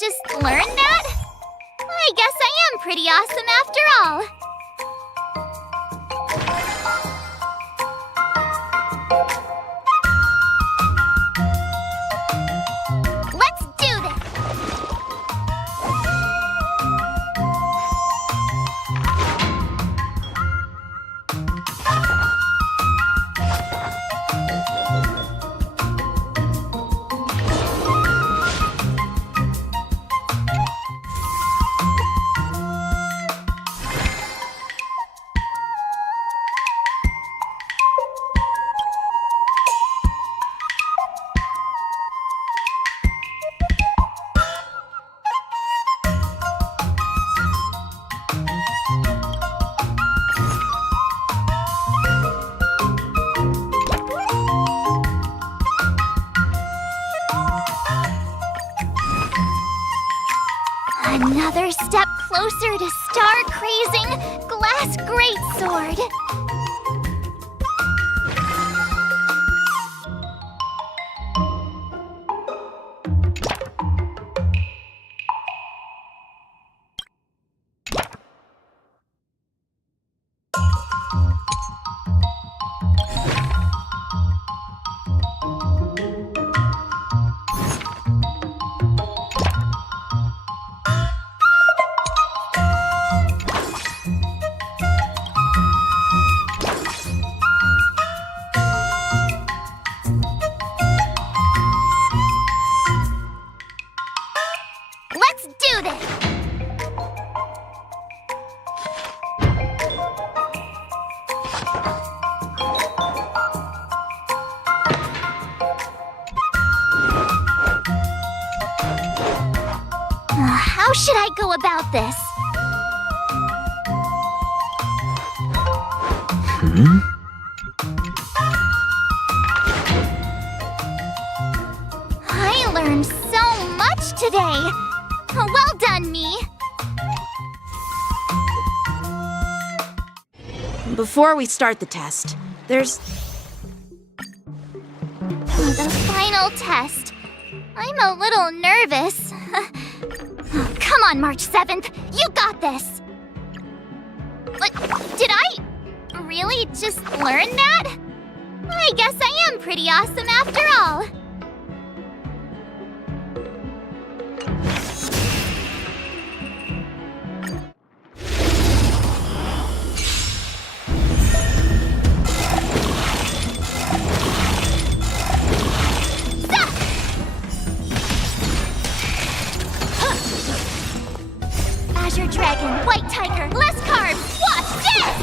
just learn that? I guess I am pretty awesome after all. Let's do this! Another step closer to star-crazing glass greatsword. Let's do this! How should I go about this? I learned so much today. Well done, me. Before we start the test, there's... The final test. I'm a little nervous. Come on, March 7th. You got this. Like, did I really just learn that? I guess I am pretty awesome after all. Azure Dragon, White Tiger, less carbs, watch this!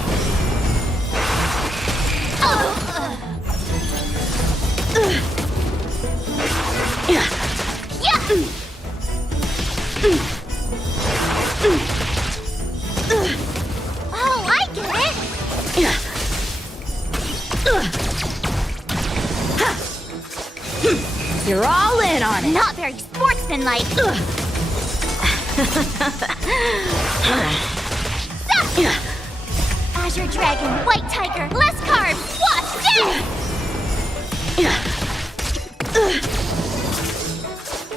Oh, I get it! You're all in on it! Not very sportsmanlike. Azure Dragon, White Tiger, less carbs, watch this!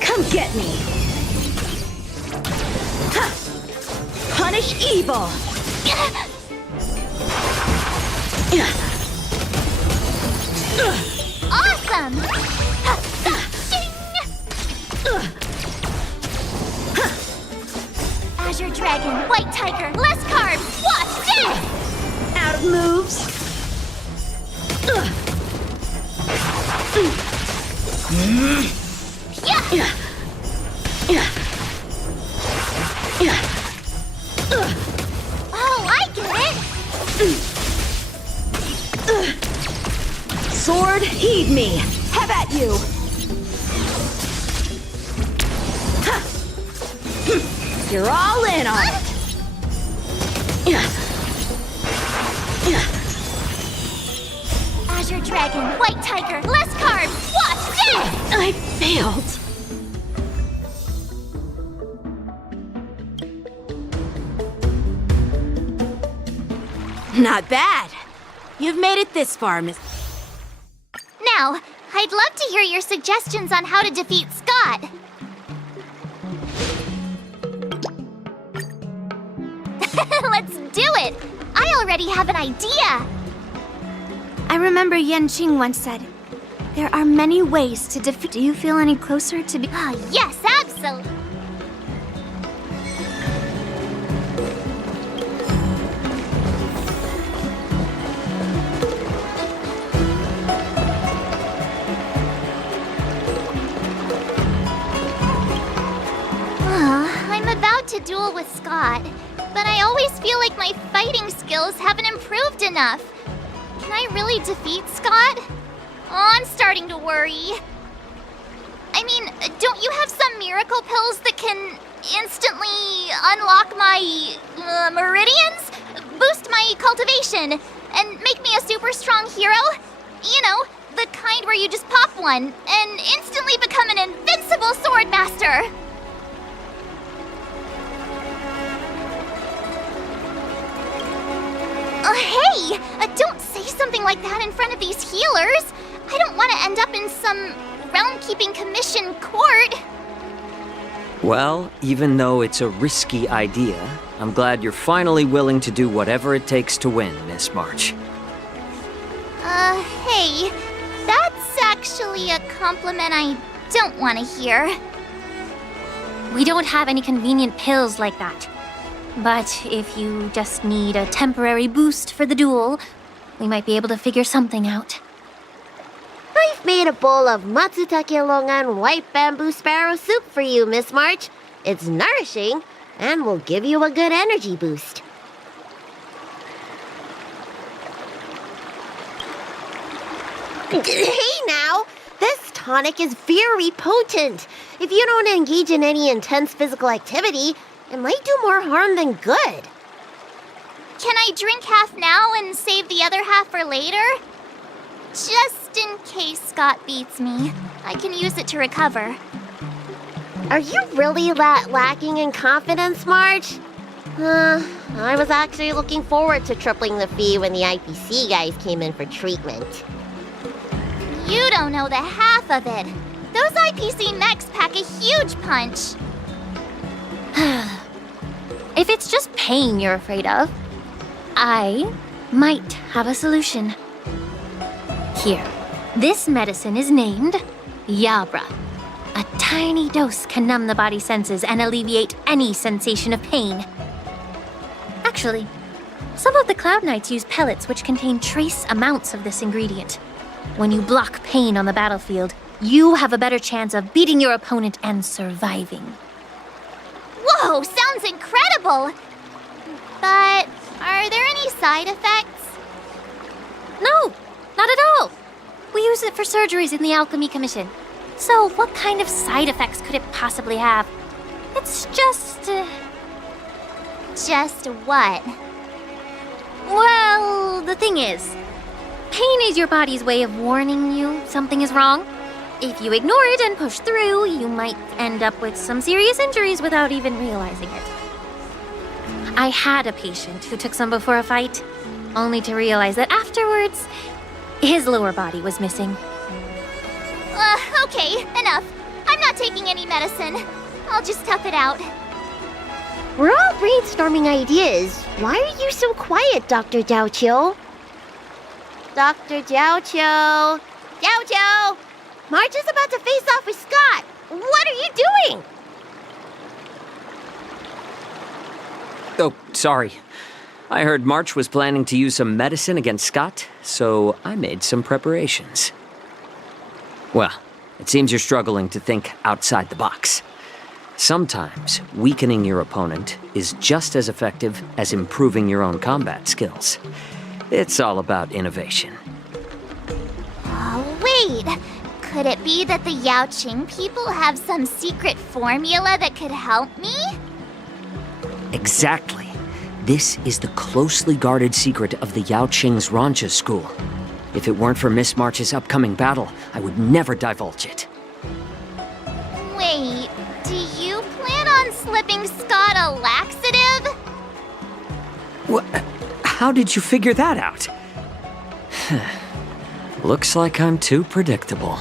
Come get me! Punish evil! Awesome! Azure Dragon, White Tiger, less carbs, watch this! Out of moves! Oh, I get it! Sword, heed me! Have at you! You're all in on it! Azure Dragon, White Tiger, less carbs, watch this! I failed. Not bad. You've made it this far, Miss... Now, I'd love to hear your suggestions on how to defeat Scott. Let's do it! I already have an idea! I remember Yan Qing once said, there are many ways to defeat. Do you feel any closer to be? Yes, absolutely! I'm about to duel with Scott, but I always feel like my fighting skills haven't improved enough. Can I really defeat Scott? Oh, I'm starting to worry. I mean, don't you have some miracle pills that can instantly unlock my meridians? Boost my cultivation and make me a super strong hero? You know, the kind where you just pop one and instantly become an invincible sword master. Hey! Don't say something like that in front of these healers! I don't want to end up in some realm-keeping commission court! Well, even though it's a risky idea, I'm glad you're finally willing to do whatever it takes to win, Miss March. Hey, that's actually a compliment I don't want to hear. We don't have any convenient pills like that. But if you just need a temporary boost for the duel, we might be able to figure something out. I've made a bowl of matsutake longan white bamboo sparrow soup for you, Miss March. It's nourishing and will give you a good energy boost. Hey now! This tonic is very potent. If you don't engage in any intense physical activity, it might do more harm than good. Can I drink half now and save the other half for later? Just in case Scott beats me, I can use it to recover. Are you really lacking in confidence, March? I was actually looking forward to tripling the fee when the IPC guys came in for treatment. You don't know the half of it. Those IPC mechs pack a huge punch. If it's just pain you're afraid of, I might have a solution. Here, this medicine is named Yabra. A tiny dose can numb the body's senses and alleviate any sensation of pain. Actually, some of the Cloud Knights use pellets which contain trace amounts of this ingredient. When you block pain on the battlefield, you have a better chance of beating your opponent and surviving. Whoa, sounds incredible! But are there any side effects? No, not at all. We use it for surgeries in the Alchemy Commission. So what kind of side effects could it possibly have? It's just... Just what? Well, the thing is, pain is your body's way of warning you something is wrong. If you ignore it and push through, you might end up with some serious injuries without even realizing it. I had a patient who took some before a fight, only to realize that afterwards, his lower body was missing. Okay, enough. I'm not taking any medicine. I'll just tough it out. We're all brainstorming ideas. Why are you so quiet, Dr. Jiaoqiu? Dr. Jiaoqiu! Jiaoqiu! March is about to face off with Scott! What are you doing? Oh, sorry. I heard March was planning to use some medicine against Scott, so I made some preparations. Well, it seems you're struggling to think outside the box. Sometimes weakening your opponent is just as effective as improving your own combat skills. It's all about innovation. Oh, wait. Could it be that the Yaoqing people have some secret formula that could help me? Exactly. This is the closely guarded secret of the Yaoqing's Rancha school. If it weren't for Miss March's upcoming battle, I would never divulge it. Wait, do you plan on slipping Scott a laxative? What? How did you figure that out? Looks like I'm too predictable.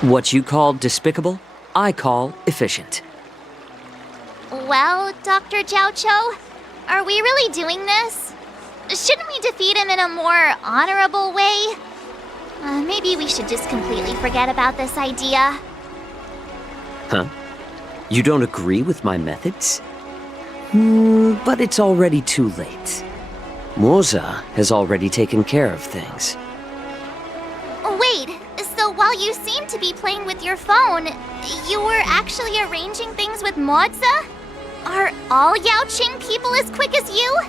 What you call despicable, I call efficient. Well, Dr. Jiaoqiu, are we really doing this? Shouldn't we defeat him in a more honorable way? Maybe we should just completely forget about this idea. Huh? You don't agree with my methods? But it's already too late. Moza has already taken care of things. Wait, so while you seem to be playing with your phone, you were actually arranging things with Moza? Are all Yaoqing people as quick as you?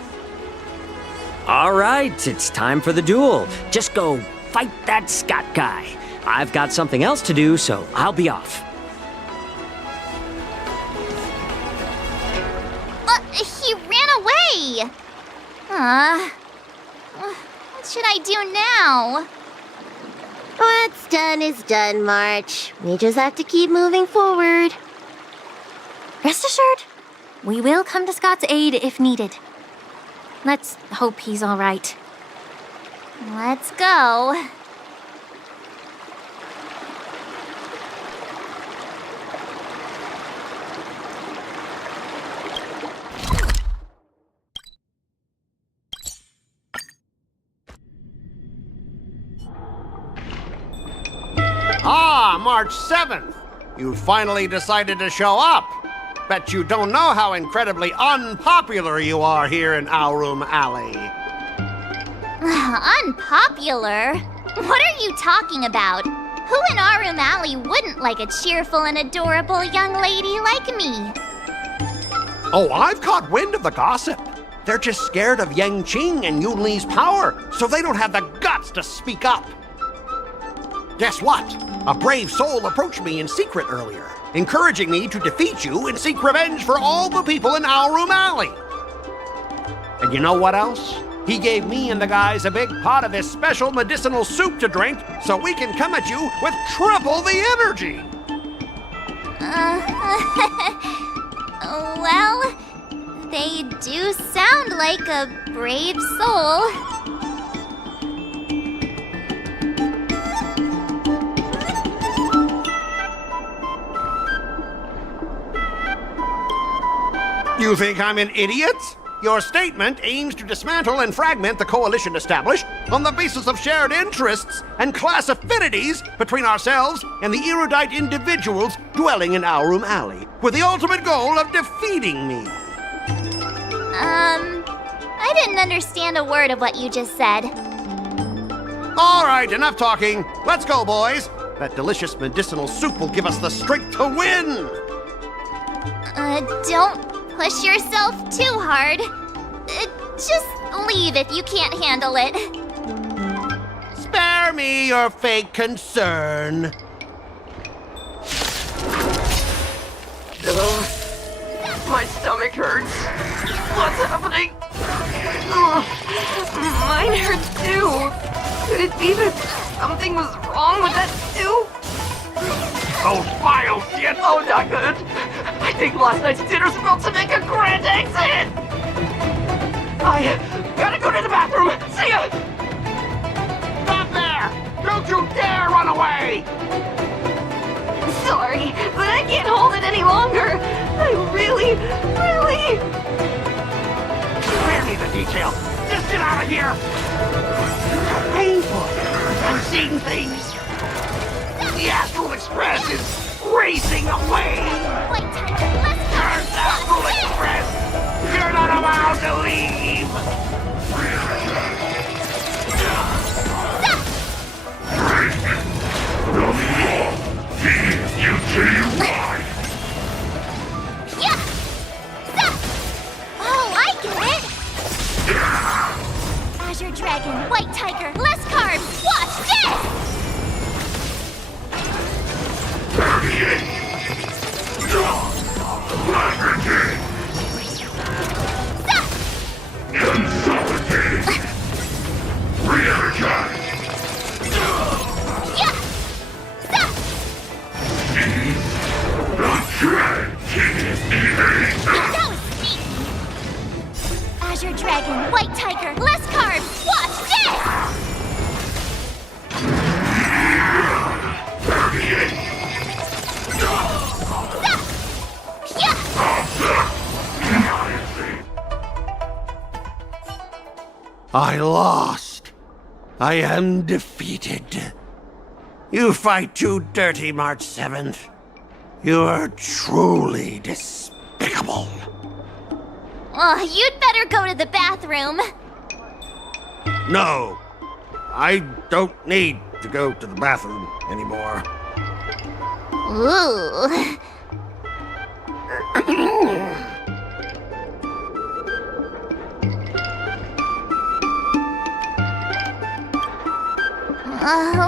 All right, it's time for the duel. Just go fight that Scott guy. I've got something else to do, so I'll be off. He ran away! What should I do now? What's done is done, March. We just have to keep moving forward. Rest assured, we will come to Scott's aid if needed. Let's hope he's all right. Let's go. Ah, March 7th! You finally decided to show up! Bet you don't know how incredibly unpopular you are here in Aurum Alley. Unpopular? What are you talking about? Who in Aurum Alley wouldn't like a cheerful and adorable young lady like me? Oh, I've caught wind of the gossip. They're just scared of Yang Qing and Yun Li's power, so they don't have the guts to speak up. Guess what? A brave soul approached me in secret earlier, encouraging me to defeat you and seek revenge for all the people in Aurum Alley. And you know what else? He gave me and the guys a big pot of this special medicinal soup to drink so we can come at you with triple the energy. Well, they do sound like a brave soul. You think I'm an idiot? Your statement aims to dismantle and fragment the coalition established on the basis of shared interests and class affinities between ourselves and the erudite individuals dwelling in Aurum Alley, with the ultimate goal of defeating me. I didn't understand a word of what you just said. All right, enough talking. Let's go, boys. That delicious medicinal soup will give us the strength to win. Don't push yourself too hard. Just leave if you can't handle it. Spare me your fake concern. My stomach hurts. What's happening? Mine hurts too. Could it be that something was wrong with that too? Those vile shit! Oh, not good. I think last night's dinner's about to make a grand exit. I gotta go to the bathroom. See ya! Stop there! Don't you dare run away! Sorry, but I can't hold it any longer. I really... Spare me the details! Just get out of here! Painful! I'm seeing things! The Astral Express is racing away! Turn the Astral Express! You're not allowed to leave! You tell you why! Yeah! Oh, I get it! Azure Dragon, White Tiger, less carbs! Watch this! 38! Aggregate! Consolidate! Re-energize! Yeah! Not trying! That was sneaky! Azure Dragon, White Tiger, less carbs! Watch this! 38! I lost. I am defeated. You fight too dirty, March 7th. You are truly despicable. Oh, you'd better go to the bathroom. No, I don't need to go to the bathroom anymore. Ooh.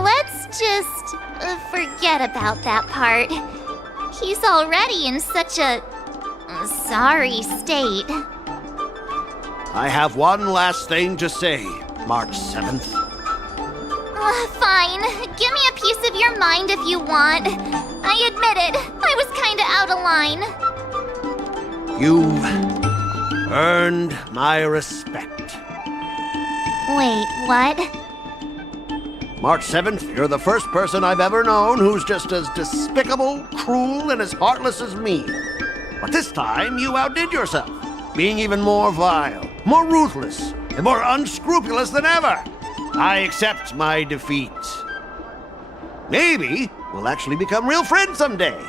Let's just forget about that part. He's already in such a sorry state. I have one last thing to say, March 7th. Fine. Give me a piece of your mind if you want. I admit it. I was kinda out of line. You've earned my respect. Wait, what? March 7th, you're the first person I've ever known who's just as despicable, cruel, and as heartless as me. But this time, you outdid yourself, being even more vile, more ruthless, and more unscrupulous than ever. I accept my defeat. Maybe we'll actually become real friends someday.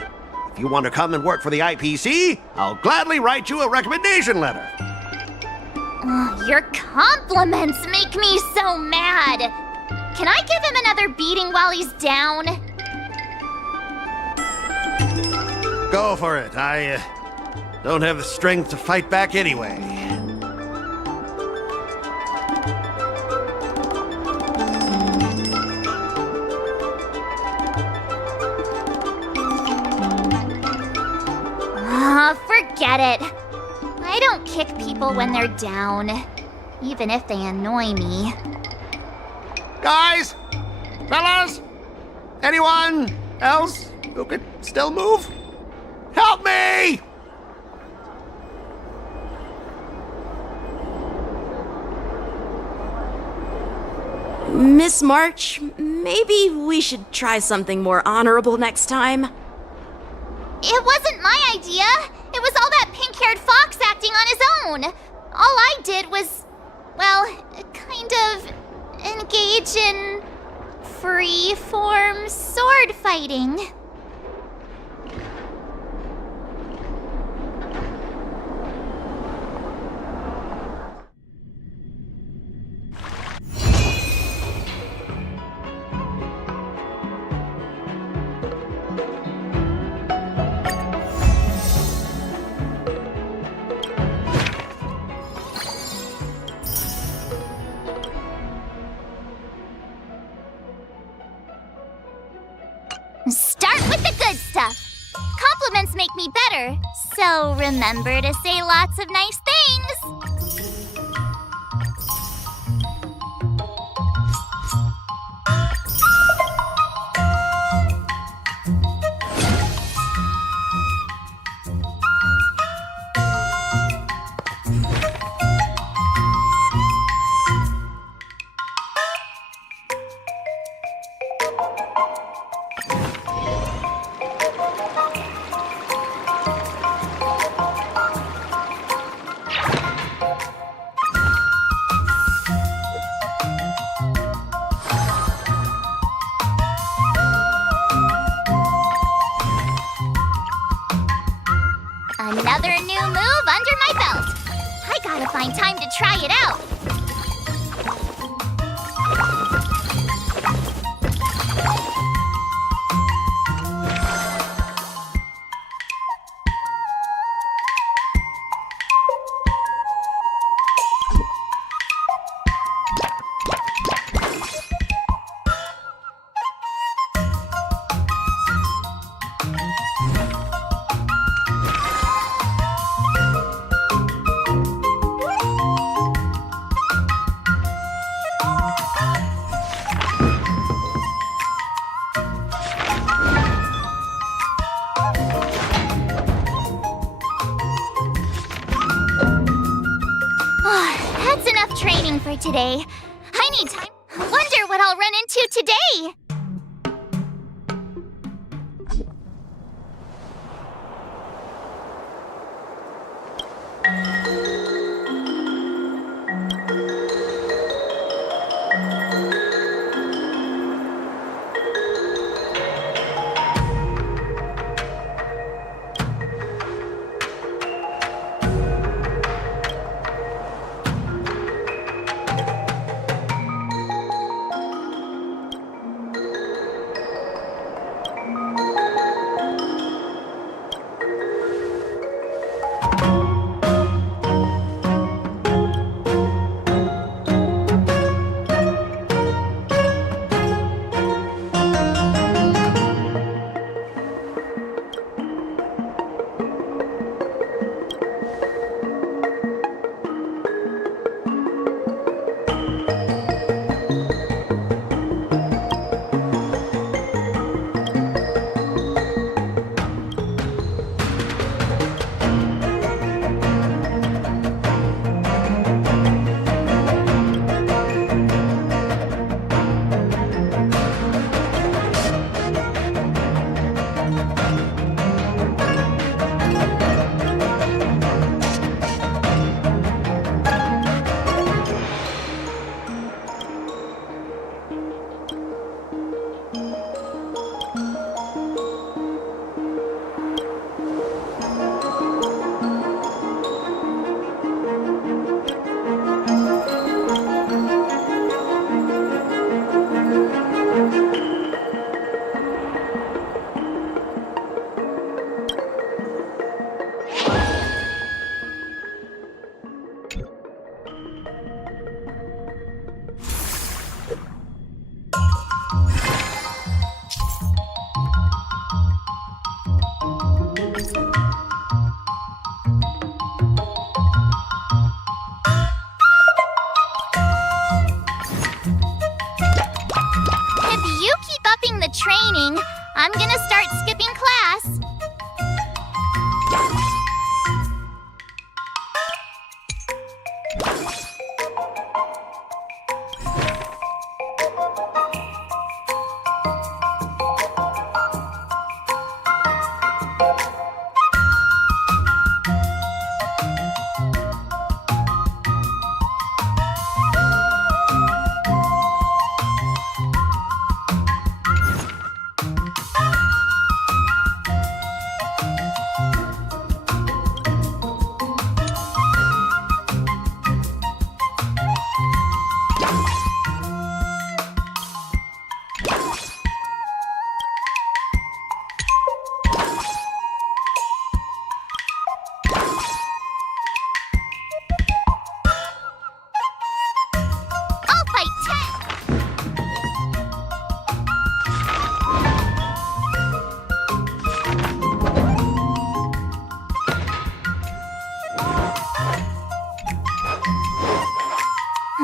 If you want to come and work for the IPC, I'll gladly write you a recommendation letter. Your compliments make me so mad. Can I give him another beating while he's down? Go for it. I don't have the strength to fight back anyway. Forget it. I don't kick people when they're down, even if they annoy me. Guys! Fellas! Anyone else who could still move? Help me! Miss March, maybe we should try something more honorable next time. It wasn't my idea. It was all that pink-haired fox acting on his own. All I did was, well, kind of engage in free-form sword fighting. Start with the good stuff. Compliments make me better, so remember to say lots of nice things. Another new move under my belt. I gotta find time to try it out. That's enough training for today. I need time. Wonder what I'll run into today. training, I'm gonna start skipping class.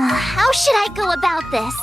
How should I go about this?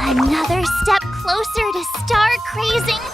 Another step closer to star crazing.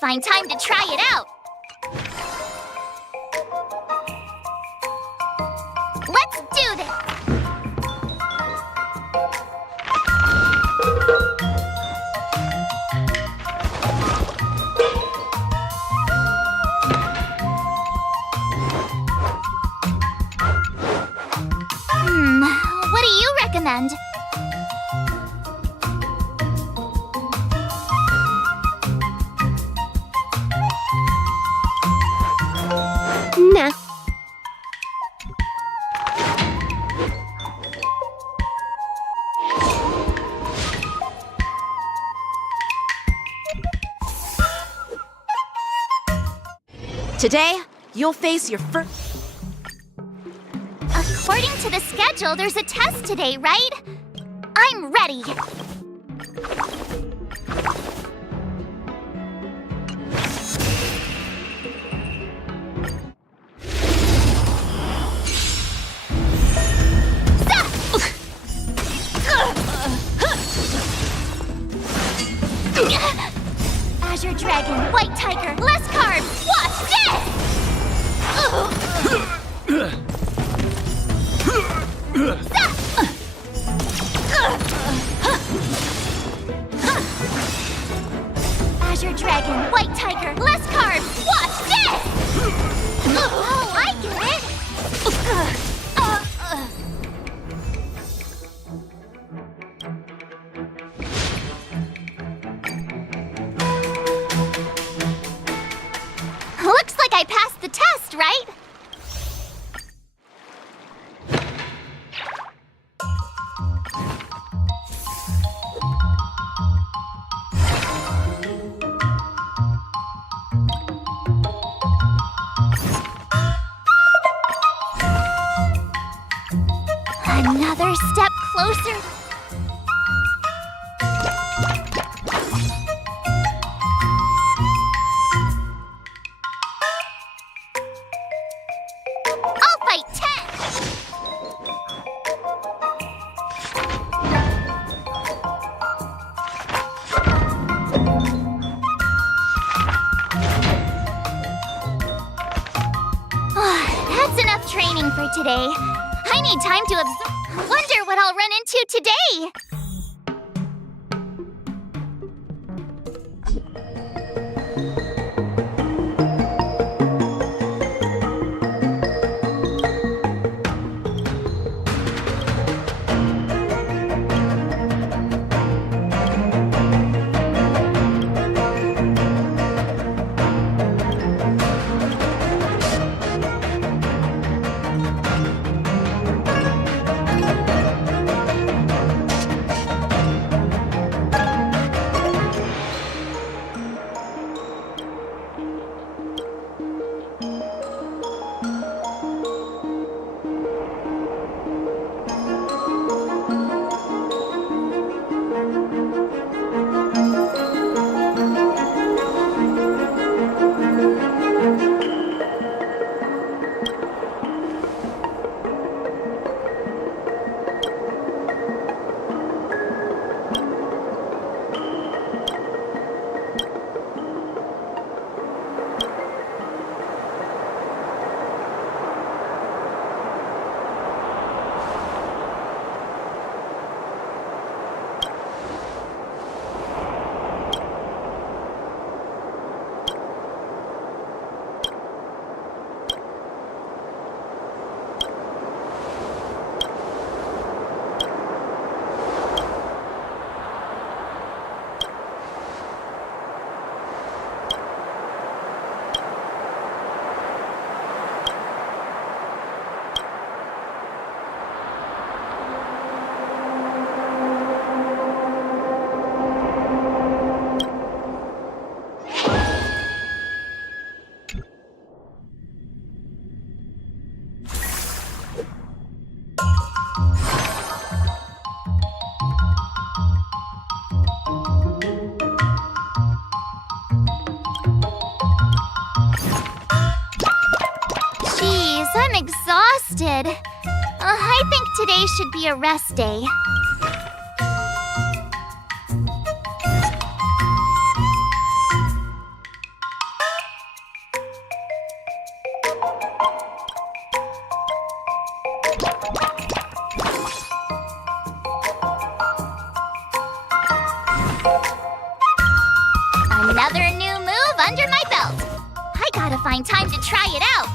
find time to try it out. Let's do this! What do you recommend? Nah. Today, you'll face your first. According to the schedule, there's a test today, right? I'm ready. Azure Dragon, White Tiger, less carbs, watch Azure Dragon, White Tiger, less carbs, watch this! Oh, I get it! Looks like I passed the test, right? Another step closer. I'll fight 10! That's enough training for today. I need time to absorb. Wonder what I'll run into today. I'm exhausted. I think today should be a rest day. Gotta find time to try it out.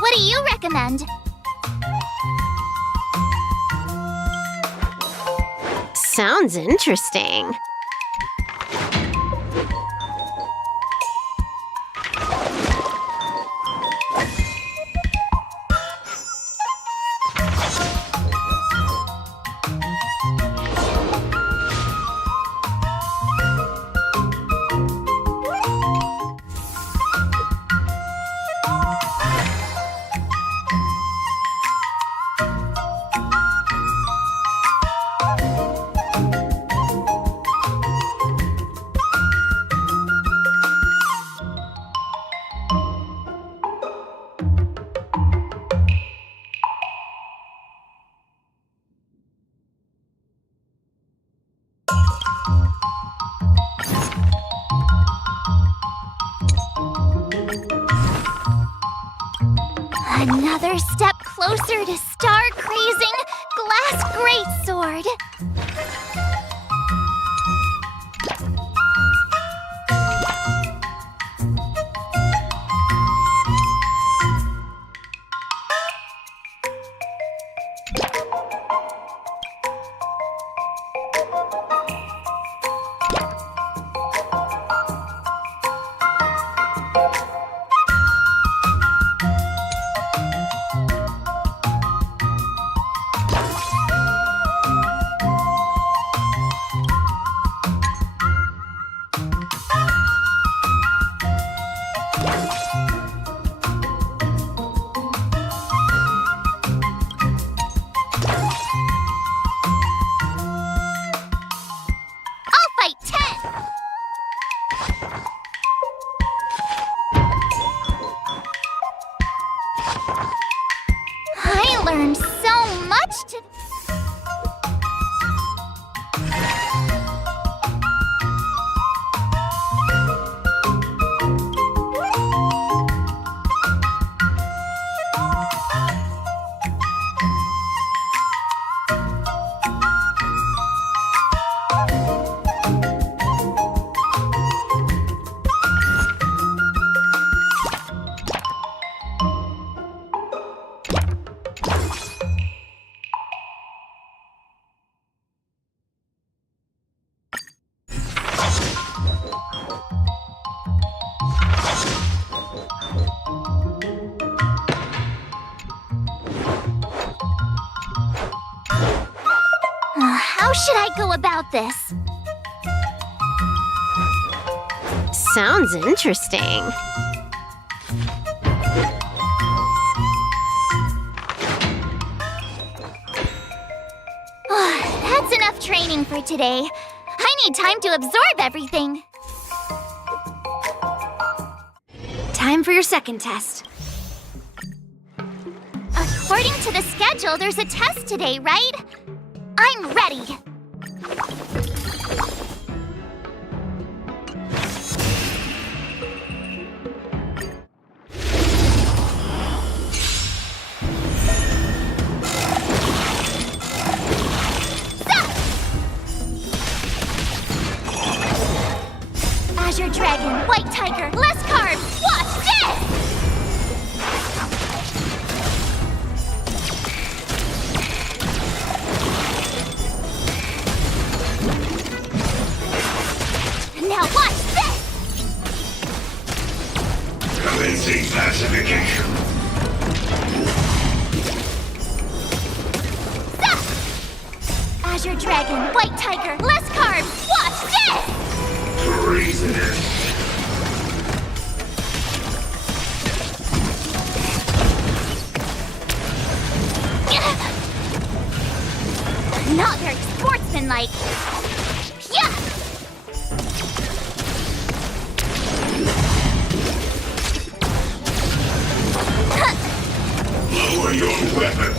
What do you recommend? Sounds interesting. Another step closer to star-crazing glass greatsword. I learned so much today. How should I go about this? Sounds interesting. That's enough training for today. I need time to absorb everything. Time for your second test. According to the schedule, there's a test today, right? I'm ready. Azure Dragon, White Tiger, less carbs. Watch this! Now watch this! Commencing classification. Azure Dragon, White Tiger, less carbs. Watch this! Treasonous. Not very sportsmanlike. Yeah! Lower your weapon.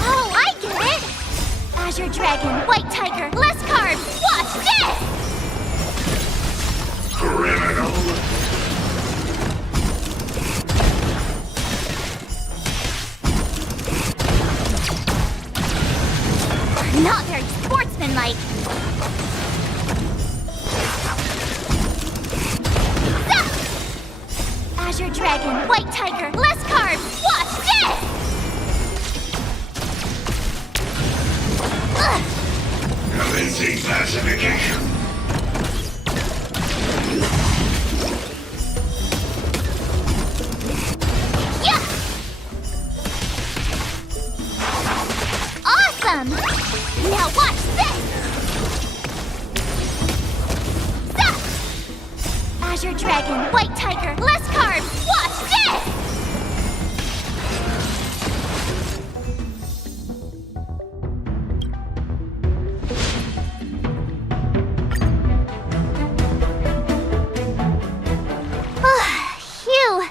Oh, I get it! Azure Dragon, White Tiger, less carbs. Watch Azure Dragon, White Tiger, less carbs! Watch this! Phew!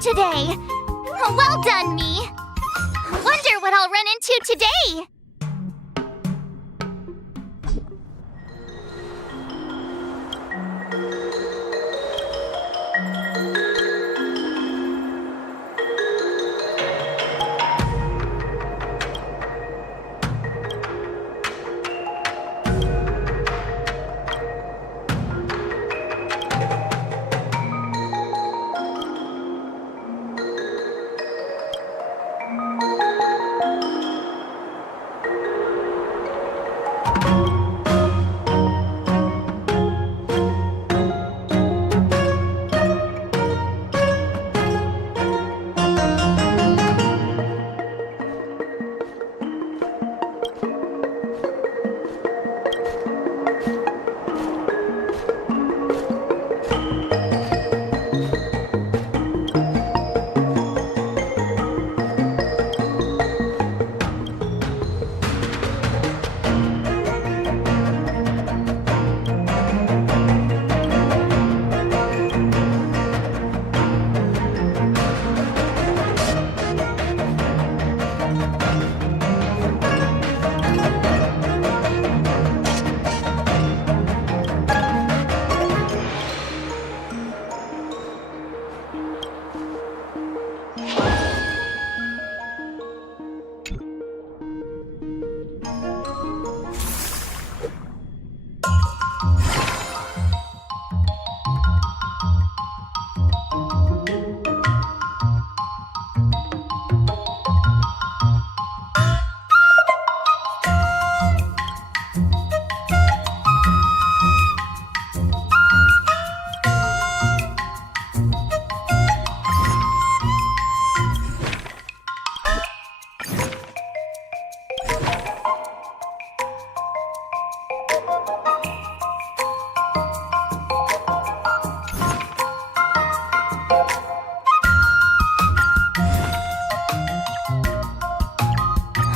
Today. Well done, me. Wonder what I'll run into today.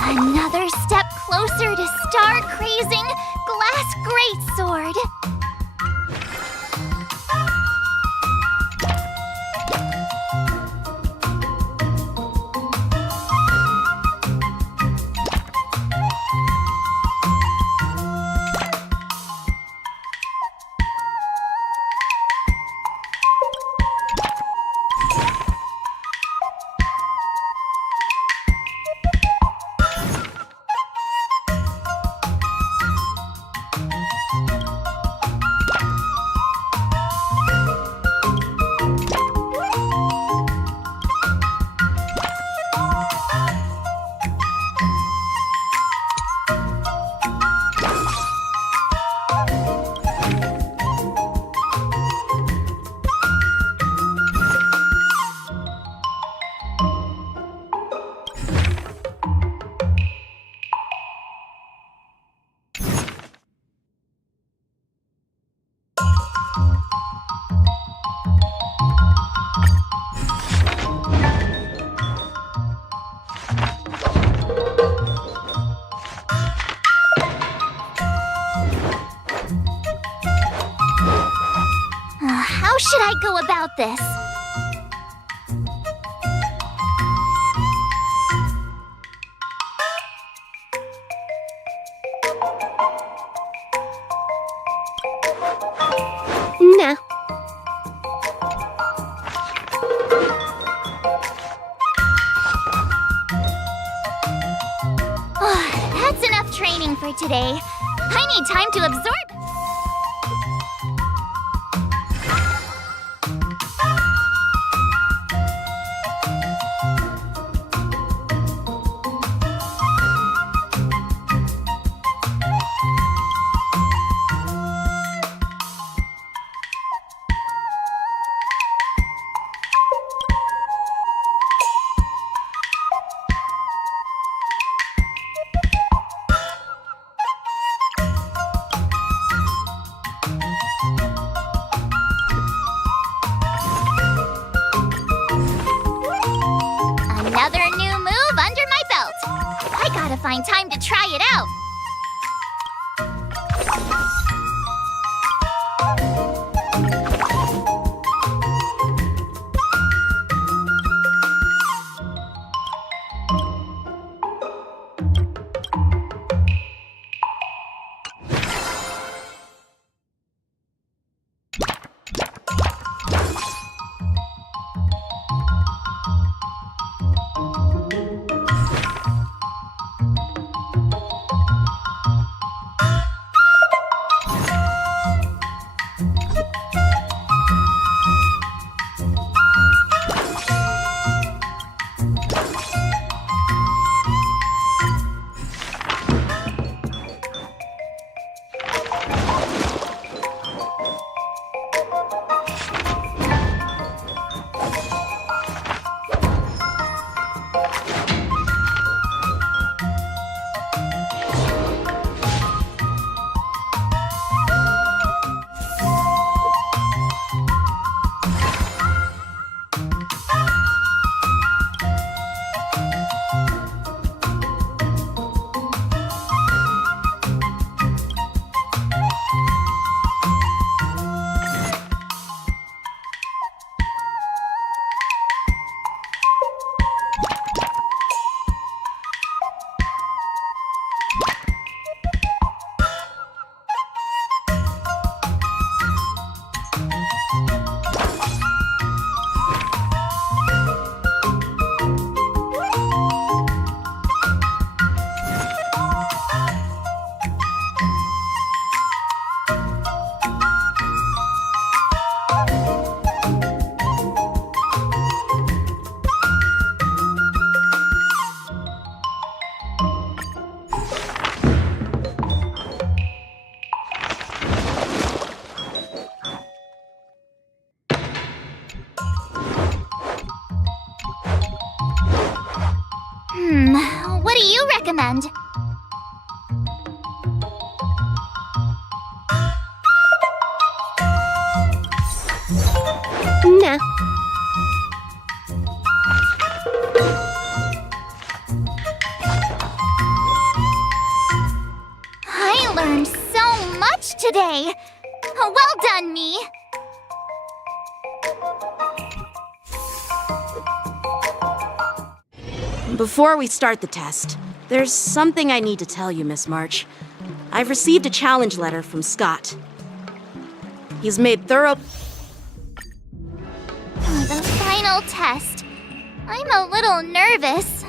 Another step closer to star-crazing Glass Greatsword. should I go about this? Nah. That's enough training for today. I need time to absorb. Another new move under my belt. I gotta find time to try it out. What do you recommend? Nah. I learned so much today. Well done, me. Before we start the test, there's something I need to tell you, Miss March. I've received a challenge letter from Scott. He's made thorough... The final test. I'm a little nervous.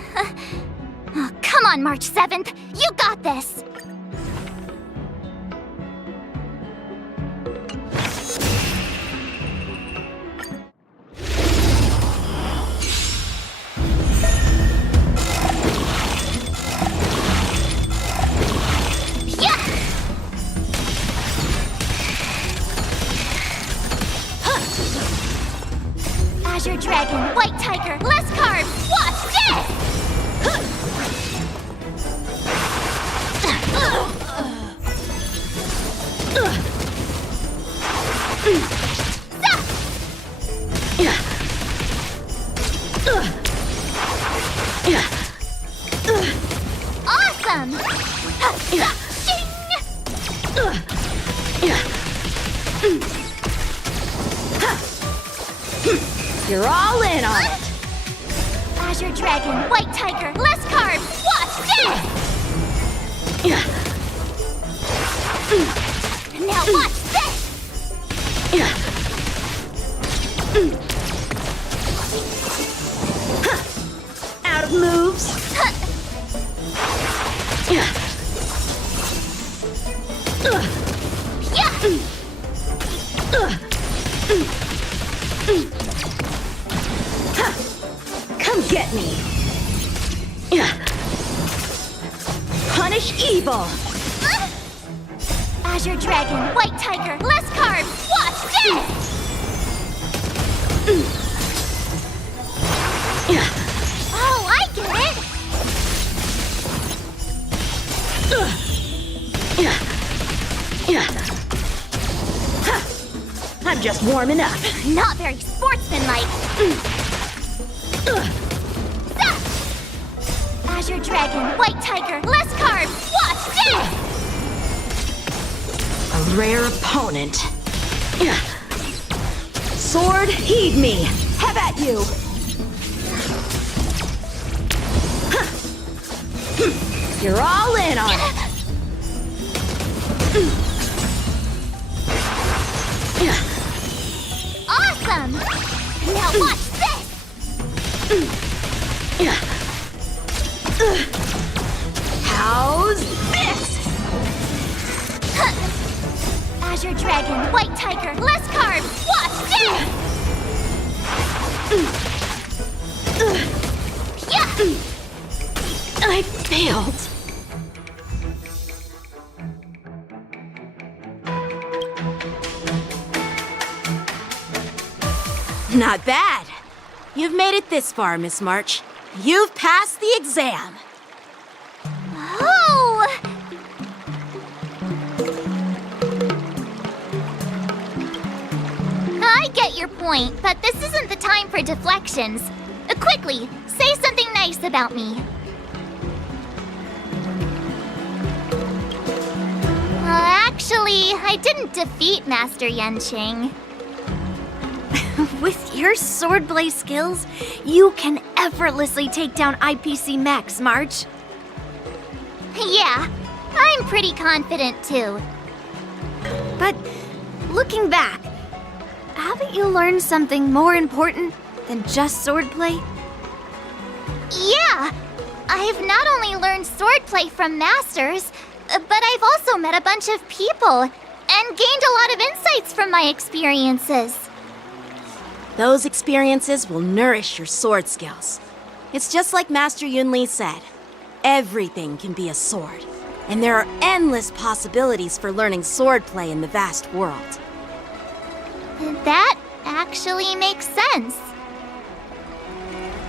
Oh, come on, March 7th. You got this. Azure Dragon, White Tiger, less carbs! Watch this! Awesome! Shing! You're all in on it! Azure Dragon, White Tiger, less carbs! Watch this! Now watch this! Out of moves! Come get me! Punish evil! Azure Dragon, White Tiger, less carbs! Watch this! Oh, I get it! I'm just warming up. Not very sportsmanlike. Azure Dragon, White Tiger, less carbs! Watch this! A rare opponent. Sword, heed me! Have at you! You're all in on it! Awesome! Now watch this! How's this? Azure Dragon, White Tiger, less carbs! Watch this! I failed. Not bad. You've made it this far, Miss March. You've passed the exam. Oh! I get your point, but this isn't the time for deflections. Quickly, say something nice about me. Actually, I didn't defeat Master Yenqing. With your swordplay skills, you can effortlessly take down IPC Max, March. Yeah, I'm pretty confident too. But looking back, haven't you learned something more important than just swordplay? Yeah, I've not only learned swordplay from masters, but I've also met a bunch of people and gained a lot of insights from my experiences. Those experiences will nourish your sword skills. It's just like Master Yunli said. Everything can be a sword, and there are endless possibilities for learning swordplay in the vast world. That actually makes sense.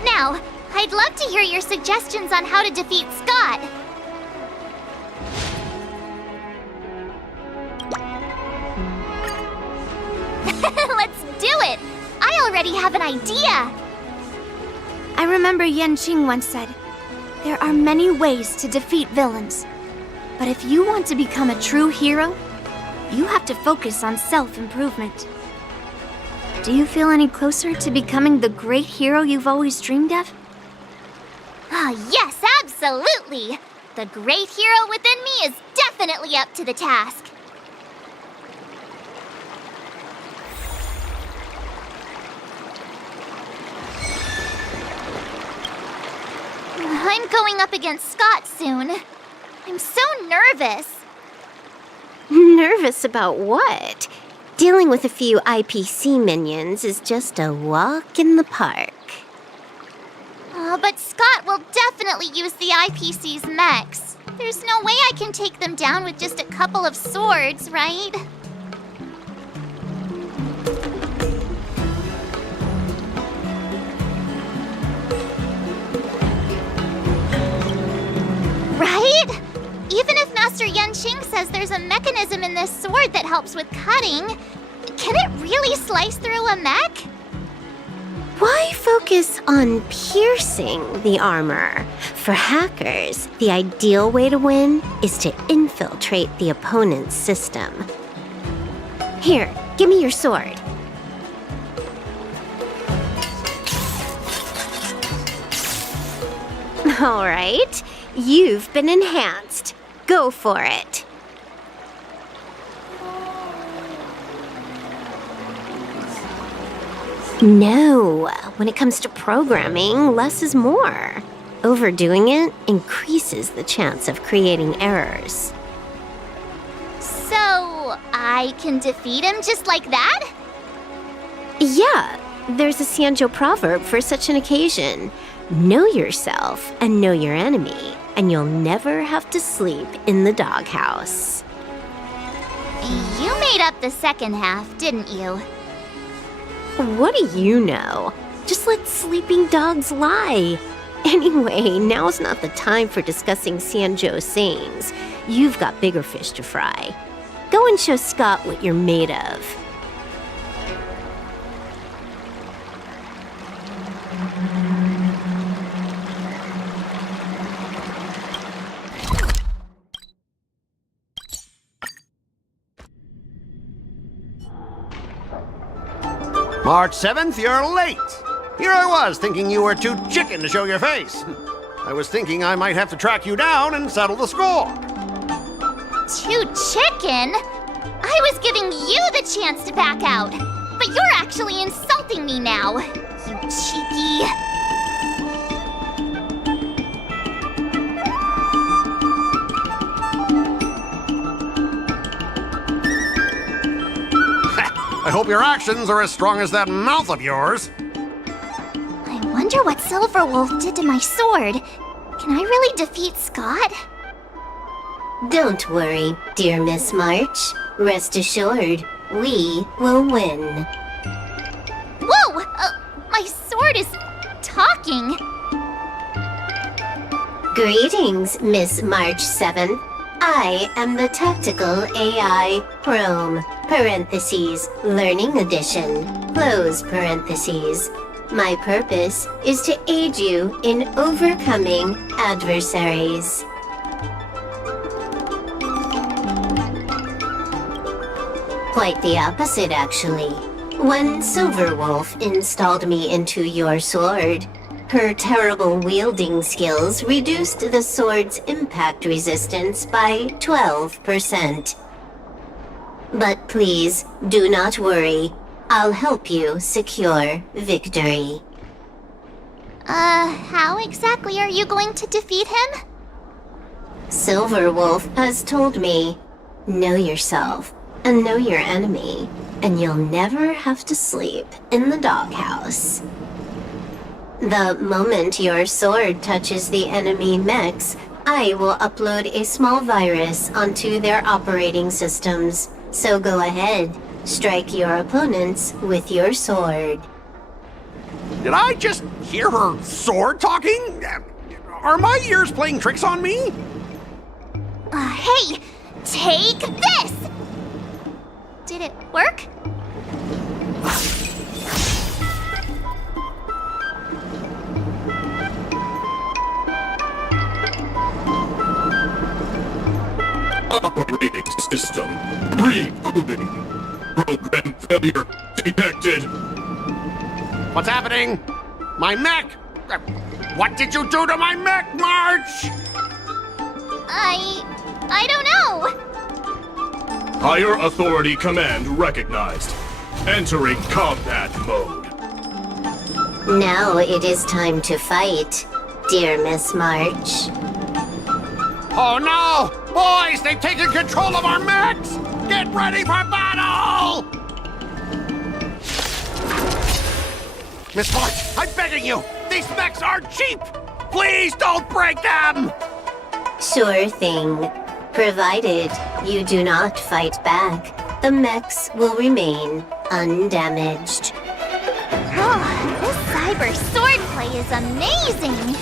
Now, I'd love to hear your suggestions on how to defeat Scott. Let's do it! I already have an idea! I remember Yenqing once said, there are many ways to defeat villains. But if you want to become a true hero, you have to focus on self-improvement. Do you feel any closer to becoming the great hero you've always dreamed of? Ah, yes, absolutely! The great hero within me is definitely up to the task. I'm going up against Scott soon. I'm so nervous. Nervous about what? Dealing with a few IPC minions is just a walk in the park. Oh, but Scott will definitely use the IPC's mechs. There's no way I can take them down with just a couple of swords, right? Right? Even if Master Yenqing says there's a mechanism in this sword that helps with cutting, can it really slice through a mech? Why focus on piercing the armor? For hackers, the ideal way to win is to infiltrate the opponent's system. Here, give me your sword. All right. You've been enhanced. Go for it. No, when it comes to programming, less is more. Overdoing it increases the chance of creating errors. So, I can defeat him just like that? Yeah, there's a Sanjo proverb for such an occasion. Know yourself and know your enemy, and you'll never have to sleep in the doghouse. You made up the second half, didn't you? What do you know? Just let sleeping dogs lie. Anyway, now's not the time for discussing Sanjo's sayings. You've got bigger fish to fry. Go and show Scott what you're made of. March 7th, you're late. Here I was, thinking you were too chicken to show your face. I was thinking I might have to track you down and settle the score. Too chicken? I was giving you the chance to back out, but you're actually insulting me now, you cheeky... I hope your actions are as strong as that mouth of yours. I wonder what Silverwolf did to my sword. Can I really defeat Scott? Don't worry, dear Miss March. Rest assured, we will win. Whoa! My sword is talking. Greetings, Miss March 7. I am the Tactical AI Chrome, parentheses, Learning Edition, close parentheses. My purpose is to aid you in overcoming adversaries. Quite the opposite, actually. When Silverwolf installed me into your sword, her terrible wielding skills reduced the sword's impact resistance by 12%. But please, do not worry. I'll help you secure victory. How exactly are you going to defeat him? Silverwolf has told me, know yourself and know your enemy, and you'll never have to sleep in the doghouse. The moment your sword touches the enemy mechs, I will upload a small virus onto their operating systems. So go ahead, strike your opponents with your sword. Did I just hear her sword talking? Are my ears playing tricks on me? Hey! Take this! Did it work? Operating system rebooting. Program failure detected. What's happening? My mech! What did you do to my mech, March? I don't know. Higher authority command recognized. Entering combat mode. Now it is time to fight, dear Miss March. Oh no! Boys, they've taken control of our mechs! Get ready for battle! Miss March, I'm begging you! These mechs are cheap! Please don't break them! Sure thing. Provided you do not fight back, the mechs will remain undamaged. Oh, this cyber swordplay is amazing!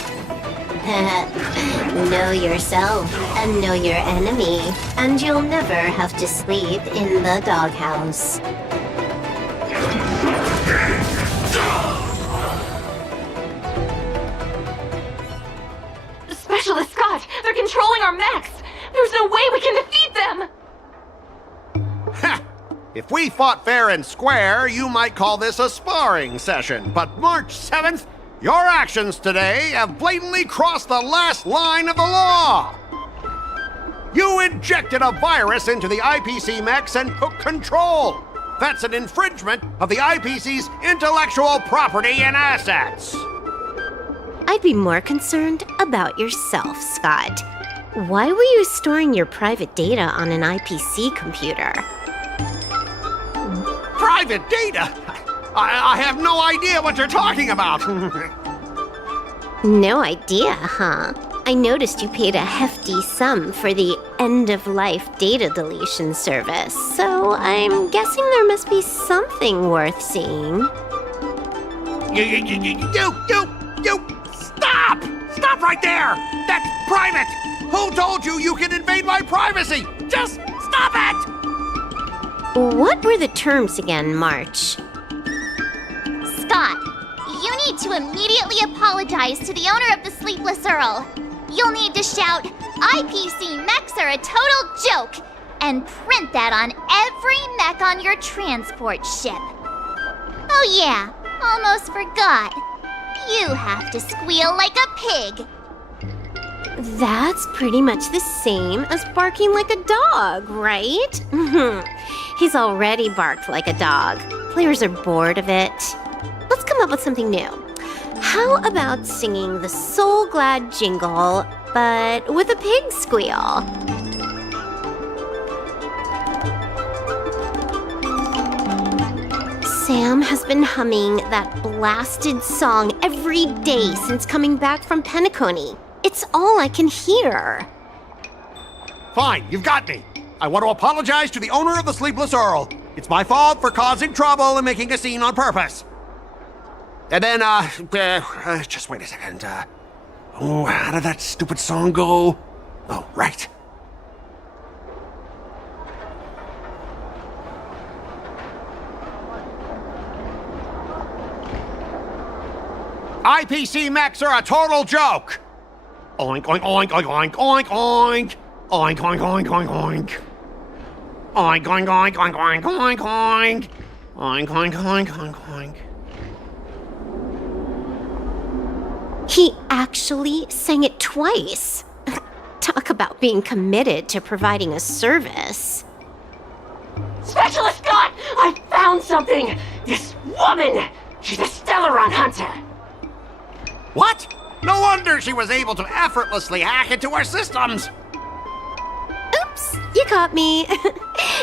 Know yourself and know your enemy, and you'll never have to sleep in the doghouse. Specialist Scott, they're controlling our mechs! There's no way we can defeat them! Ha! If we fought fair and square, you might call this a sparring session. But March 7th, Your actions today have blatantly crossed the last line of the law! You injected a virus into the IPC mechs and took control! That's an infringement of the IPC's intellectual property and assets! I'd be more concerned about yourself, Scott. Why were you storing your private data on an IPC computer? Private data? I have no idea what you're talking about! No idea, huh? I noticed you paid a hefty sum for the end-of-life data deletion service, so I'm guessing there must be something worth seeing. You! Stop! Stop right there! That's private! Who told you you can invade my privacy? Just stop it! What were the terms again, March? Scott, you need to immediately apologize to the owner of the Sleepless Earl. You'll need to shout, IPC mechs are a total joke, and print that on every mech on your transport ship. Oh yeah, almost forgot. You have to squeal like a pig. That's pretty much the same as barking like a dog, right? He's already barked like a dog. Players are bored of it. Let's come up with something new. How about singing the Soul Glad jingle, but with a pig squeal? Sam has been humming that blasted song every day since coming back from Penacony. It's all I can hear. Fine, you've got me. I want to apologize to the owner of the Sleepless Earl. It's my fault for causing trouble and making a scene on purpose. And then, just wait a second. How did that stupid song go? Oh, right. IPC mechs are a total joke! Oink, oink, oink, oink, oink, oink, oink. Oink, oink, oink, oink, oink. Oink, oink, oink, oink, oink, oink, oink. Oink, oink, oink, oink, oink. He actually sang it twice. Talk about being committed to providing a service. Specialist Scott! I found something! This woman! She's a Stellaron hunter! What? No wonder she was able to effortlessly hack into our systems! Oops, you caught me.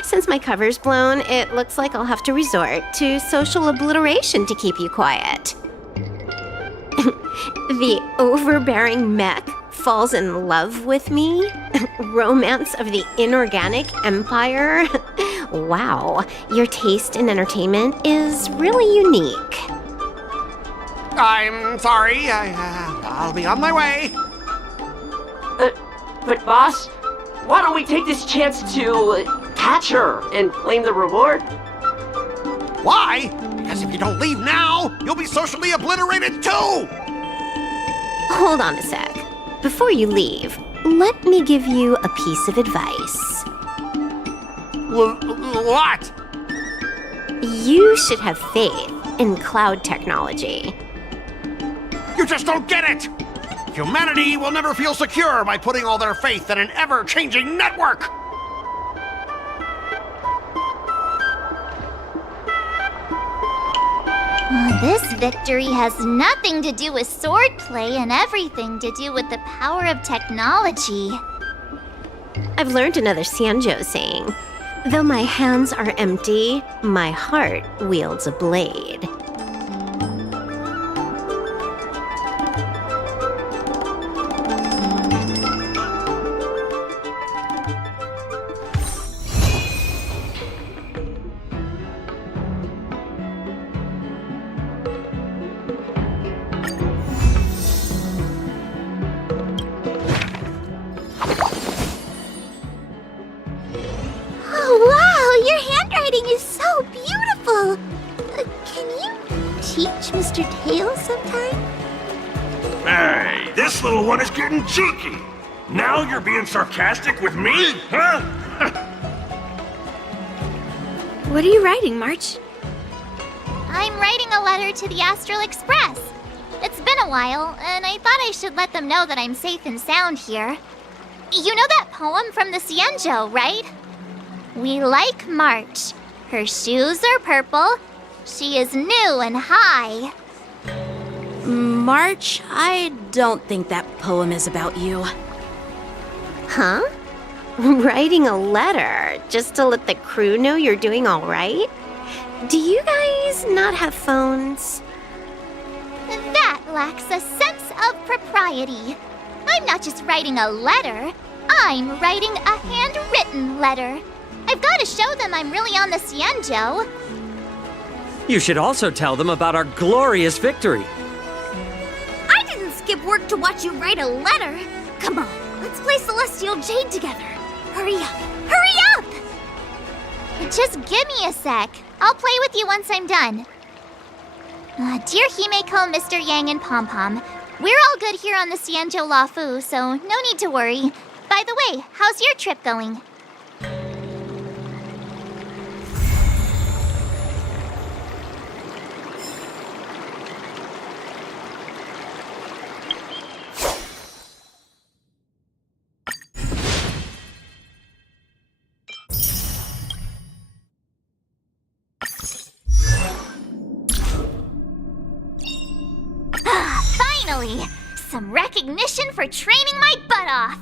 Since my cover's blown, it looks like I'll have to resort to social obliteration to keep you quiet. The overbearing mech falls in love with me? Romance of the inorganic empire? Wow, your taste in entertainment is really unique. I'm sorry, I'll be on my way. But boss, why don't we take this chance to catch her and claim the reward? Why? Because if you don't leave now, you'll be socially obliterated too! Hold on a sec. Before you leave, let me give you a piece of advice. What? You should have faith in cloud technology. You just don't get it! Humanity will never feel secure by putting all their faith in an ever-changing network! This victory has nothing to do with swordplay and everything to do with the power of technology. I've learned another Sanjo saying, though my hands are empty, my heart wields a blade. Mr. Tails sometime? Hey, this little one is getting cheeky. Now you're being sarcastic with me, huh? What are you writing, March? I'm writing a letter to the Astral Express. It's It's been a while, and I thought I should let them know that I'm safe and sound here. You know that poem from the Xianzhou, right? We like March. Her shoes are purple. She is new and high. March, I don't think that poem is about you. Huh? Writing a letter just to let the crew know you're doing all right? Do you guys not have phones? That lacks a sense of propriety. I'm not just writing a letter. I'm writing a handwritten letter. I've got to show them I'm really on the Xianzhou. You should also tell them about our glorious victory. I didn't skip work to watch you write a letter. Come on, let's play Celestial Jade together. Hurry up! Hurry up! Just give me a sec. I'll play with you once I'm done. Dear Himeko, Mr. Yang, and Pom Pom, we're all good here on the Xianzhou Lafu, so no need to worry. By the way, how's your trip going? Finally! Some recognition for training my butt off!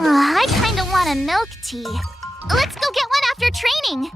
I kinda want a milk tea. Let's go get one after training!